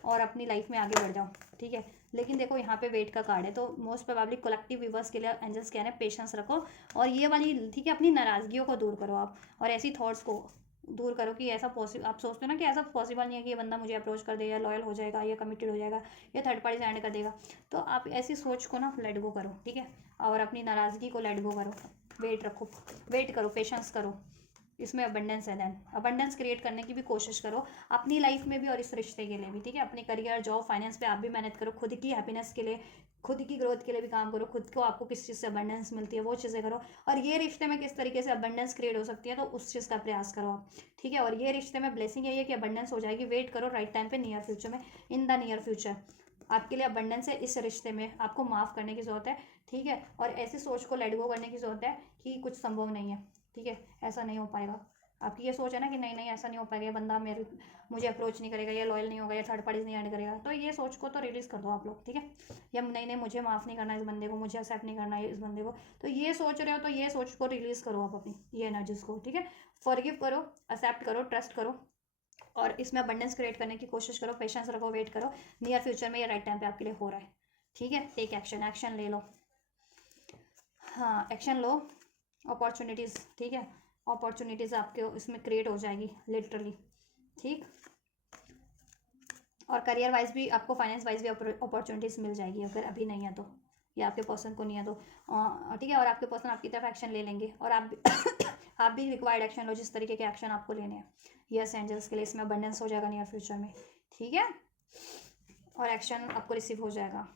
और अपनी लाइफ में आगे बढ़ जाओ। ठीक है, लेकिन देखो यहाँ पे वेट का कार्ड है, तो मोस्ट प्रोबेबली कलेक्टिव व्यूवर्स के लिए एंजल्स कह रहे हैं पेशेंस रखो, और ये वाली ठीक है अपनी नाराज़गियों को दूर करो आप, और ऐसी थॉट्स को दूर करो कि ऐसा पॉसिबल, आप सोचते हो ना कि ऐसा पॉसिबल नहीं है कि ये बंदा मुझे अप्रोच कर दे, या लॉयल हो जाएगा, या कमिटेड हो जाएगा, या थर्ड पार्टी से एंड कर देगा, तो आप ऐसी सोच को ना लेट गो करो। ठीक है, और अपनी नाराज़गी को लेट गो करो, वेट रखो, वेट करो, पेशेंस करो, इसमें अबंडेंस है, देन अबंडेंस क्रिएट करने की भी कोशिश करो अपनी लाइफ में भी और इस रिश्ते के लिए भी। ठीक है, अपने करियर, जॉब, फाइनेंस पे आप भी मेहनत करो, खुद की हैप्पीनेस के लिए, खुद की ग्रोथ के लिए भी काम करो, खुद को आपको किस चीज़ से अबंडेंस मिलती है वो चीज़ें करो, और ये रिश्ते में किस तरीके से अबंडेंस क्रिएट हो सकती है तो उस चीज़ का प्रयास करो आप। ठीक है, और ये रिश्ते में ब्लेसिंग यही है कि अबंडेंस हो जाएगी, वेट करो राइट टाइम पे, नियर फ्यूचर में, इन द नियर फ्यूचर आपके लिए अबंडेंस है। इस रिश्ते में आपको माफ़ करने की ज़रूरत है। ठीक है, और ऐसी सोच को लेट गो करने की ज़रूरत है कि कुछ संभव नहीं है। ठीक है, ऐसा नहीं हो पाएगा, आपकी ये सोच है ना कि नहीं नहीं ऐसा नहीं हो पाएगा, ये बंदा मुझे अप्रोच नहीं करेगा, या लॉयल नहीं होगा, या थर्ड पार्टीज नहीं ऐड करेगा, तो ये सोच को तो रिलीज़ कर दो आप लोग। ठीक है, या नहीं नहीं मुझे माफ़ नहीं करना इस बंदे को, मुझे एक्सेप्ट नहीं करना है इस बंदे को, तो ये सोच रहे हो तो ये सोच को रिलीज़ करो आप अपनी, ये एनर्जीज को। ठीक है, फॉरगिव करो, एक्सेप्ट करो, ट्रस्ट करो, और इसमें अबंडेंस क्रिएट करने की कोशिश करो, पेशेंस रखो, वेट करो, नियर फ्यूचर में ये राइट टाइम पे आपके लिए हो रहा है। ठीक है, टेक एक्शन, एक्शन ले लो, हाँ एक्शन लो, अपॉर्चुनिटीज़, ठीक है, अपॉर्चुनिटीज़ आपके इसमें क्रिएट हो जाएगी लिटरली। ठीक, और करियर वाइज भी आपको, फाइनेंस वाइज भी अपॉर्चुनिटीज़ मिल जाएगी अगर अभी नहीं है तो, या आपके पर्सन को नहीं है तो। ठीक है, और आपके पर्सन आपकी तरफ एक्शन ले लेंगे, और आप भी आप भी रिक्वायर्ड एक्शन लो जिस तरीके के एक्शन आपको लेने हैं। यस एंजल्स के लिए इसमें अबंडेंस हो जाएगा नियर फ्यूचर में। ठीक है, और एक्शन आपको रिसीव हो जाएगा,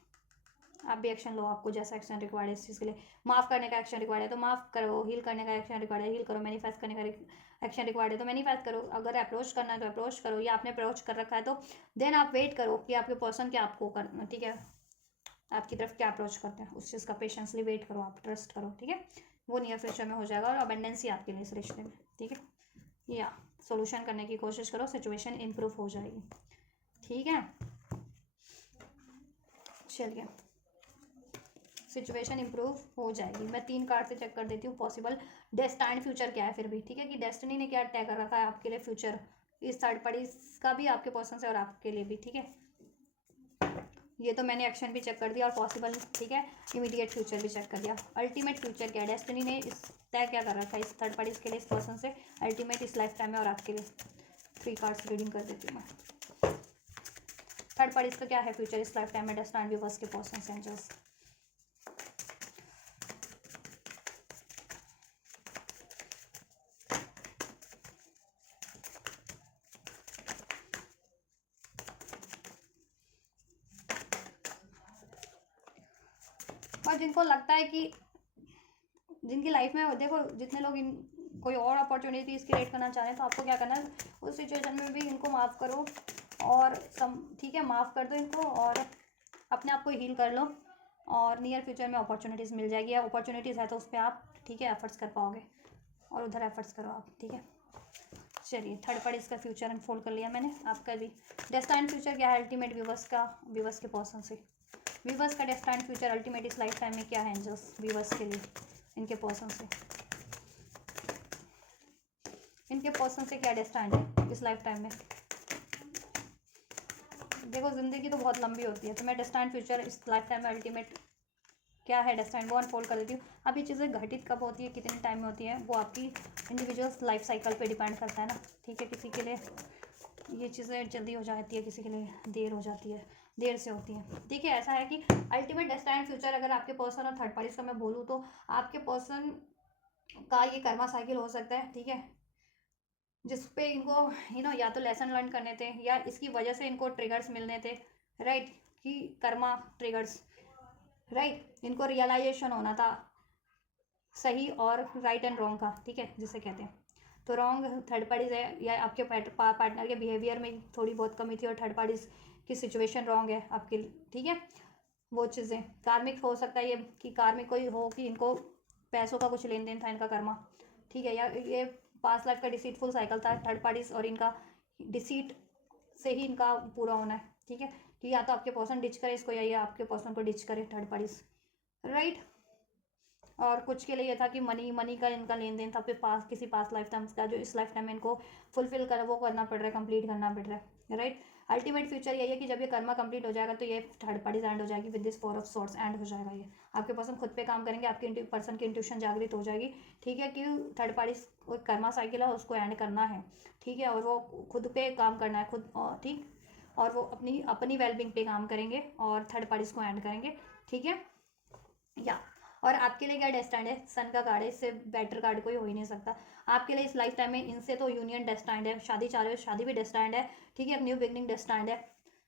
आप भी एक्शन लो, आपको जैसा एक्शन रिक्वायर्ड है इस चीज़ के लिए। माफ़ करने का एक्शन रिक्वायर्ड है तो माफ़ करो, हील करने का एक्शन रिक्वायर्ड है हील करो, मैनिफेस्ट करने का एक्शन रिक्वायर्ड है तो मैनिफेस्ट करो, अगर अप्रोच करना है तो अप्रोच करो, या आपने अप्रोच कर रखा है तो देन आप वेट करो कि आपके पर्सन क्या आपको करना, ठीक है, आपकी तरफ क्या अप्रोच करते हैं उस चीज़ का पेशेंसली वेट करो, आप ट्रस्ट करो। ठीक है, वो नियर फ्यूचर में हो जाएगा, और अबंडेंस ही आपके लिए इस रिश्ते में। ठीक है, या सोल्यूशन करने की कोशिश करो, सिचुएशन इम्प्रूव हो जाएगी। ठीक है, चलिए, सिचुएशन इंप्रूव हो जाएगी। मैं 3 कार्ड से चेक कर देती हूँ पॉसिबल डेस्टाइंड फ्यूचर क्या है फिर भी, ठीक है, कि डेस्टिनी ने क्या तय कर रखा है आपके लिए फ्यूचर, इस थर्ड पार्टी का भी, आपके पर्सन से और आपके लिए भी, ठीक है। ये तो मैंने एक्शन भी चेक कर दिया और पॉसिबल, ठीक है, इमीडिएट फ्यूचर भी चेक कर दिया। अल्टीमेट फ्यूचर क्या है, डेस्टिनी ने इस तय क्या कर रखा है इस थर्ड पार्टी के लिए, इस पर्सन से, अल्टीमेट इस लाइफ टाइम में और आपके लिए। 3 कार्ड्स रीडिंग कर देती हूँ मैं। थर्ड पार्टी का क्या है फ्यूचर इस लाइफ टाइम में, डेस्टाइंड व्यूअर्स के पर्सन एंजल्स। और जिनको लगता है कि जिनकी लाइफ में देखो, जितने लोग इन कोई और अपॉर्चुनिटीज़ क्रिएट करना चाह रहे हैं, तो आपको क्या करना है, उस सिचुएशन में भी इनको माफ़ करो और ठीक है, माफ़ कर दो इनको और अपने आप को हील कर लो, और नियर फ्यूचर में अपॉर्चुनिटीज़ मिल जाएगी, या अपॉर्चुनिटीज़ है तो उस पर आप, ठीक है, एफर्ट्स कर पाओगे, और उधर एफर्ट्स करो आप, ठीक है। चलिए, थर्ड पार्टी इसका फ्यूचर अनफोल्ड कर लिया मैंने, आपका भी डेस्टाइंड फ्यूचर क्या है अल्टीमेट व्यूवर्स का, व्यूवर्स के पर्सन से, व्यूवर्स का डेस्टाइंड फ्यूचर अल्टीमेट इस लाइफ टाइम में क्या है एंजल्स व्यूवर्स के लिए, इनके पर्सन से, इनके पर्सन से क्या डेस्टाइंड है इस लाइफ टाइम में। देखो, ज़िंदगी तो बहुत लंबी होती है, तो मैं डेस्टाइंड फ्यूचर इस लाइफ टाइम में अल्टीमेट क्या है डेस्टाइंड वो अनफोल्ड कर देती हूँ। अब ये चीज़ें घटित कब होती है, कितने टाइम में होती है, वो आपकी इंडिविजुअल्स लाइफ साइकिल पे डिपेंड करता है ना, ठीक है। किसी के लिए ये चीज़ें जल्दी हो जाती है, किसी के लिए देर हो जाती है, देर से होती है, ठीक है। ऐसा है कि अल्टीमेट डेस्टाइंड फ्यूचर अगर आपके पर्सन और थर्ड पार्टीज का मैं बोलूँ, तो आपके पर्सन का ये कर्मा साइकिल हो सकता है, ठीक है, जिसपे इनको या तो लेसन लर्न करने थे, या इसकी वजह से इनको ट्रिगर्स मिलने थे, राइट, कि कर्मा ट्रिगर्स, राइट, इनको रियलाइजेशन होना था सही और राइट एंड रॉन्ग का, ठीक है, जिसे कहते हैं। तो रॉन्ग थर्ड पार्टीज है, या आपके पार्टनर के बिहेवियर में थोड़ी बहुत कमी थी, और थर्ड पार्टीज की सिचुएशन रॉन्ग है आपके, ठीक है। वो चीज़ें कार्मिक हो सकता है, ये कि कार्मिक कोई हो कि इनको पैसों का कुछ लेन देन था इनका कर्मा, ठीक है, या ये पास्ट लाइफ का डिसीटफुल साइकिल था थर्ड पार्टीज, और इनका डिसीट से ही इनका पूरा होना है, ठीक है, कि या तो आपके पर्सन डिच करे इसको, या ये आपके पर्सन को डिच करे थर्ड पार्टीज, राइट। और कुछ के लिए ये था कि मनी का इनका लेन देन था, फिर किसी पास लाइफ टाइम का, जो इस लाइफ टाइम में इनको फुलफिल कर वो करना पड़ रहा है, कंप्लीट करना पड़ रहा है, राइट। अल्टीमेट फ्यूचर यही है कि जब ये कर्मा कंप्लीट हो जाएगा, तो ये थर्ड पार्टीज एंड हो जाएगी with this 4 of swords, and हो जाएगा ये। आपके पर्सन खुद पे काम करेंगे, आपके पर्सन की इंट्यूशन जागृत हो जाएगी, ठीक है, कि थर्ड पार्टीज कर्मा साइकिल है, उसको एंड करना है, ठीक है, और वो खुद पे काम करना है खुद, ठीक, और वो अपनी अपनी वेलबिंग पे काम करेंगे और थर्ड पार्टीज को एंड करेंगे, ठीक है, या। और आपके लिए क्या डेस्टाइंड है, सन का कार्ड है, इससे बेटर कार्ड कोई हो ही नहीं सकता आपके लिए इस लाइफ टाइम में। इनसे तो यूनियन डेस्टाइंड है, शादी चाह रहे हो, शादी भी डेस्टाइंड है, ठीक है, न्यू बिगनिंग डेस्टाइंड है,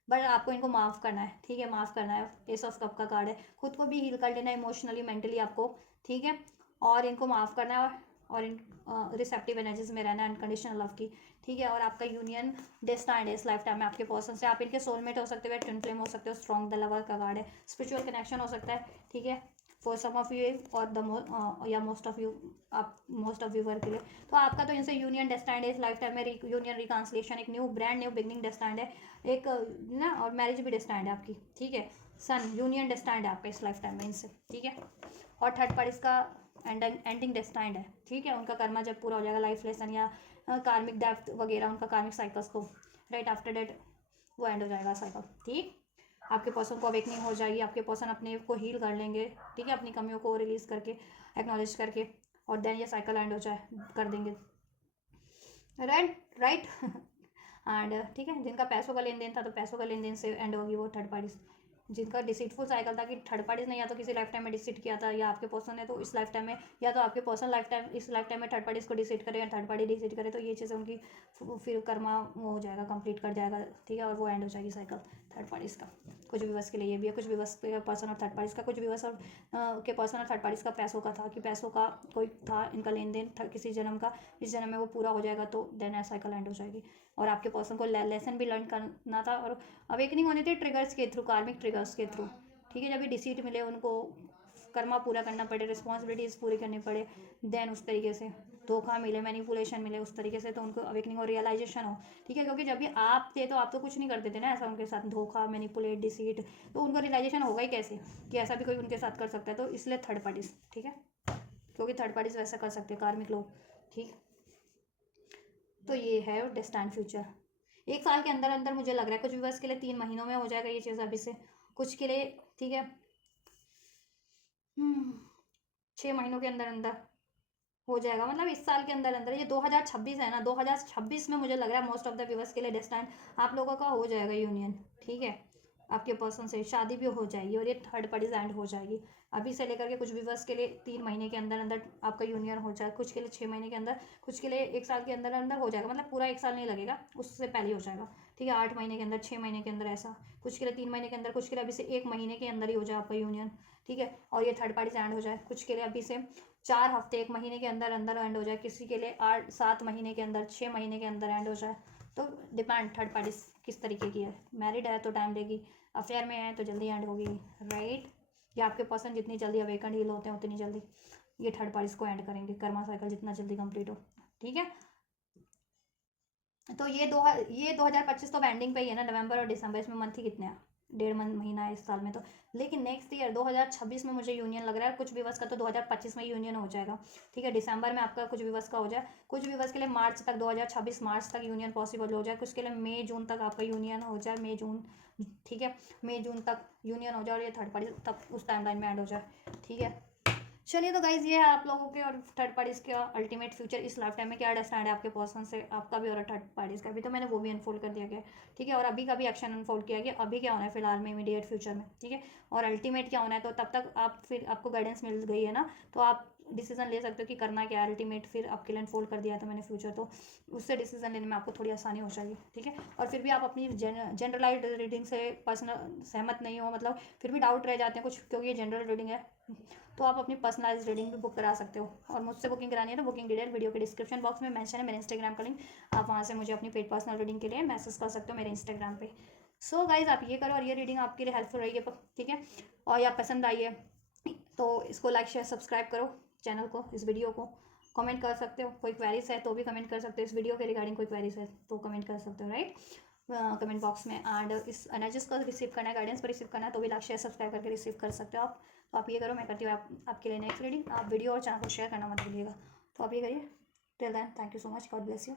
बट आपको इनको माफ़ करना है, ठीक है, माफ़ करना है। एस ऑफ कप का कार्ड है, खुद को भी हील कर लेना है इमोशनली मेंटली आपको, ठीक है, और इनको माफ़ करना है, और इन रिसेप्टिव एनर्जीज में रहना है, अनकंडीशनल लव की, ठीक है। और आपका यूनियन डेस्टाइंड है इस लाइफ टाइम में आपके पर्सन से, आप इनके सोलमेट हो सकते हो, ट्विन फ्लेम हो सकते हो, स्ट्रॉन्ग द लवर का कार्ड है, स्पिरिचुअल कनेक्शन हो सकता है, ठीक है, फॉर सम ऑफ यू और या मोस्ट ऑफ यू, आप मोस्ट ऑफ व्यूवर के लिए। तो आपका तो इनसे यूनियन डेस्टाइंड है इस लाइफ टाइम में, यूनियन रिकांसलेशन, एक new brand new beginning destined है, एक ना, और मैरिज भी डेस्टाइंड है आपकी, ठीक है, सन यूनियन डेस्टाइंड है आपका इस लाइफ टाइम में इनसे, ठीक है। और थर्ड पार्टीज का एंडिंग डेस्टाइंड है, ठीक है, उनका कर्मा जब पूरा हो जाएगा, लाइफ लेसन या कार्मिक डेप्थ वगैरह, उनका कार्मिक साइकिल्स को, राइट, आफ्टर डेट वो एंड हो जाएगा साइकिल, ठीक। आपके पर्सन को अवेकनिंग हो जाएगी, आपके पर्सन अपने को हील कर लेंगे, ठीक है, अपनी कमियों को रिलीज करके, एक्नॉलेज करके, और देन ये साइकिल एंड हो जाए कर देंगे, राइट एंड ठीक है, जिनका पैसों का लेन देन था, तो पैसों का लेन देन से एंड होगी वो थर्ड पार्टीज। जिनका डिसीटफुल साइकिल था कि थर्ड पार्टीज ने या तो किसी लाइफ टाइम में डिसीट किया था, या आपके पर्सन ने तो इस लाइफ टाइम में, या तो आपके पर्सन इस लाइफ टाइम में थर्ड पार्टीज को डिसीट करे, या थर्ड पार्टी डिसीट करे, तो ये चीज़ें उनकी फिर कर्मा वो हो जाएगा, कंप्लीट कर जाएगा, ठीक है, और वो एंड हो जाएगी साइकिल थर्ड पार्टीज का। कुछ व्यूअर्स के लिए ये भी है, कुछ व्यूअर्स के पर्सन और थर्ड पार्टीज का, कुछ व्यूअर्स और के पर्सन और थर्ड पार्टीज का पैसों का था, कि पैसों का कोई था इनका लेन देन था किसी जन्म का, इस जन्म में वो पूरा हो जाएगा, तो देन साइकिल एंड हो जाएगी। और आपके पर्सन को लेसन भी लर्न करना था, और अवेकनिंग होनी थी ट्रिगर्स के थ्रू, कार्मिक ट्रिगर्स के थ्रू, ठीक है, जब भी डिसीट मिले उनको कर्मा पूरा करना पड़े, रिस्पॉन्सिबिलिटीज़ पूरी करनी पड़े, देन उस तरीके से धोखा मिले, मैनिपुलेशन मिले उस तरीके से, तो उनको अवेकनिंग और रियलाइजेशन हो, ठीक है। क्योंकि जब भी आप थे तो आप तो कुछ नहीं करते थे ना ऐसा उनके साथ, धोखा, मैनिपुलेट, डिसीट, तो उनको रियलाइजेशन होगा ही कैसे कि ऐसा भी कोई उनके साथ कर सकता है। तो इसलिए थर्ड पार्टीज, ठीक है, क्योंकि थर्ड पार्टीज वैसा कर सकते हैं कार्मिक लोग, ठीक। तो ये है डेस्टाइन फ्यूचर। 1 साल के अंदर अंदर मुझे लग रहा है, कुछ व्यूअर्स के लिए 3 महीनों में हो जाएगा ये चीज़ अभी से, कुछ के लिए, ठीक है, 6 महीनों के अंदर अंदर हो जाएगा, मतलब इस साल के अंदर अंदर। ये 2026 है ना, 2026 में मुझे लग रहा है मोस्ट ऑफ द व्यूअर्स के लिए डेस्टाइन आप लोगों का हो जाएगा यूनियन, ठीक है। आपके पर्सन से शादी भी हो जाएगी और ये थर्ड पार्टी एंड हो जाएगी अभी से लेकर के। कुछ व्यूअर्स के लिए 3 महीने के अंदर अंदर आपका यूनियन हो जाएगा, कुछ के लिए 6 महीने के अंदर, कुछ के लिए 1 साल के अंदर अंदर हो जाएगा, मतलब पूरा 1 साल नहीं लगेगा, उससे पहले हो जाएगा, ठीक है। 8 महीने के अंदर, 6 महीने के अंदर, ऐसा। कुछ के लिए 3 महीने के अंदर, कुछ के लिए अभी से 1 महीने के अंदर ही हो जाए आपका यूनियन, ठीक है। और ये थर्ड पार्टी से एंड हो जाए, कुछ के लिए अभी से 4 हफ्ते, 1 महीने के अंदर अंदर एंड हो जाए, किसी के लिए 8-7 महीने के अंदर, 6 महीने के अंदर एंड हो जाए। तो डिपेंड थर्ड पार्टी किस तरीके की है। मैरिड है तो टाइम लेगी, अफेयर में है तो जल्दी एंड होगी, राइट। या आपके पर्सन जितनी जल्दी अवेकन हील होते हैं उतनी जल्दी ये थर्ड पार्टीज को एंड करेंगे, कर्मा साइकिल जितना जल्दी कंप्लीट हो, ठीक है। तो ये 2025 तो एंडिंग पे ही है ना, नवंबर और दिसंबर, इसमें मंथ ही कितने हैं, 1.5 महीना है इस साल में तो। लेकिन नेक्स्ट ईयर 2026 में मुझे यूनियन लग रहा है, कुछ व्यूअर्स का तो 2025 में यूनियन हो जाएगा, ठीक है। दिसंबर में आपका कुछ व्यूअर्स का हो जाए, कुछ व्यूअर्स के लिए मार्च तक, 2026 मार्च तक यूनियन पॉसिबल हो जाए, कुछ के लिए मई जून तक आपका यूनियन हो जाए, मई जून, ठीक है, मई जून तक यूनियन हो जाए और ये थर्ड पार्टी तक उस टाइमलाइन में एंड हो जाए, ठीक है। चलिए, तो गाइज ये है आप लोगों के और थर्ड पार्टीज का अल्टीमेट फ्यूचर इस लाइफ टाइम में, क्या अंडरस्टैंड है आपके पर्सन से, आपका भी और थर्ड पार्टीज का भी। तो मैंने वो भी अनफोल्ड कर दिया गया, ठीक है। और अभी का भी एक्शन अनफोल्ड किया गया, अभी क्या होना है फिलहाल में, इमीडिएट फ्यूचर में, ठीक है। और अल्टीमेट क्या होना है, तो तब तक आप फिर आपको गाइडेंस मिल गई है ना, तो आप डिसीजन ले सकते हो कि करना क्या है। अल्टीमेट फिर आपके लिए अनफोल्ड कर दिया था मैंने फ्यूचर, तो उससे डिसीजन लेने में आपको थोड़ी आसानी हो जाएगी, ठीक है। और फिर भी आप अपनी जनरलाइज रीडिंग से पर्सनल सहमत नहीं हो, मतलब फिर भी डाउट रह जाते हैं कुछ, क्योंकि ये जनरल रीडिंग है, तो आप अपनी पर्सनलाइज रीडिंग भी बुक करा सकते हो। और मुझसे बुकिंग करानी है तो बुकिंग डिटेल वीडियो के डिस्क्रिप्शन बॉक्स में मेंशन है, मेरे इंस्टाग्राम का लिंक, आप वहाँ से मुझे अपनी पेड पर्सनल रीडिंग के लिए मैसेज कर सकते हो मेरे इंस्टाग्राम पे। सो गाइज आप ये करो और ये रीडिंग आपके लिए हेल्पफुल रही है, ठीक है। और या पसंद आई है तो इसको लाइक शेयर सब्सक्राइब करो चैनल को, इस वीडियो को। कमेंट कर सकते हो, कोई क्वेरीज है तो भी कमेंट कर सकते हो, इस वीडियो के रिगार्डिंग कोई क्वेरीज है तो कमेंट कर सकते हो, राइट, कमेंट बॉक्स में। एंड इस एनर्जीज को रिसीव करना है, गाइडेंस पर रिसीव करना है, तो भी लाइक शेयर सब्सक्राइब करके रिसीव कर सकते हो आप। तो आप ये करो, मैं करती हूँ आपके लिए नेक्स्ट रीडिंग। आप वीडियो और चैनल को शेयर करना मत भूलिएगा। तो आप ये करिए। Till then, thank you so much, God bless you.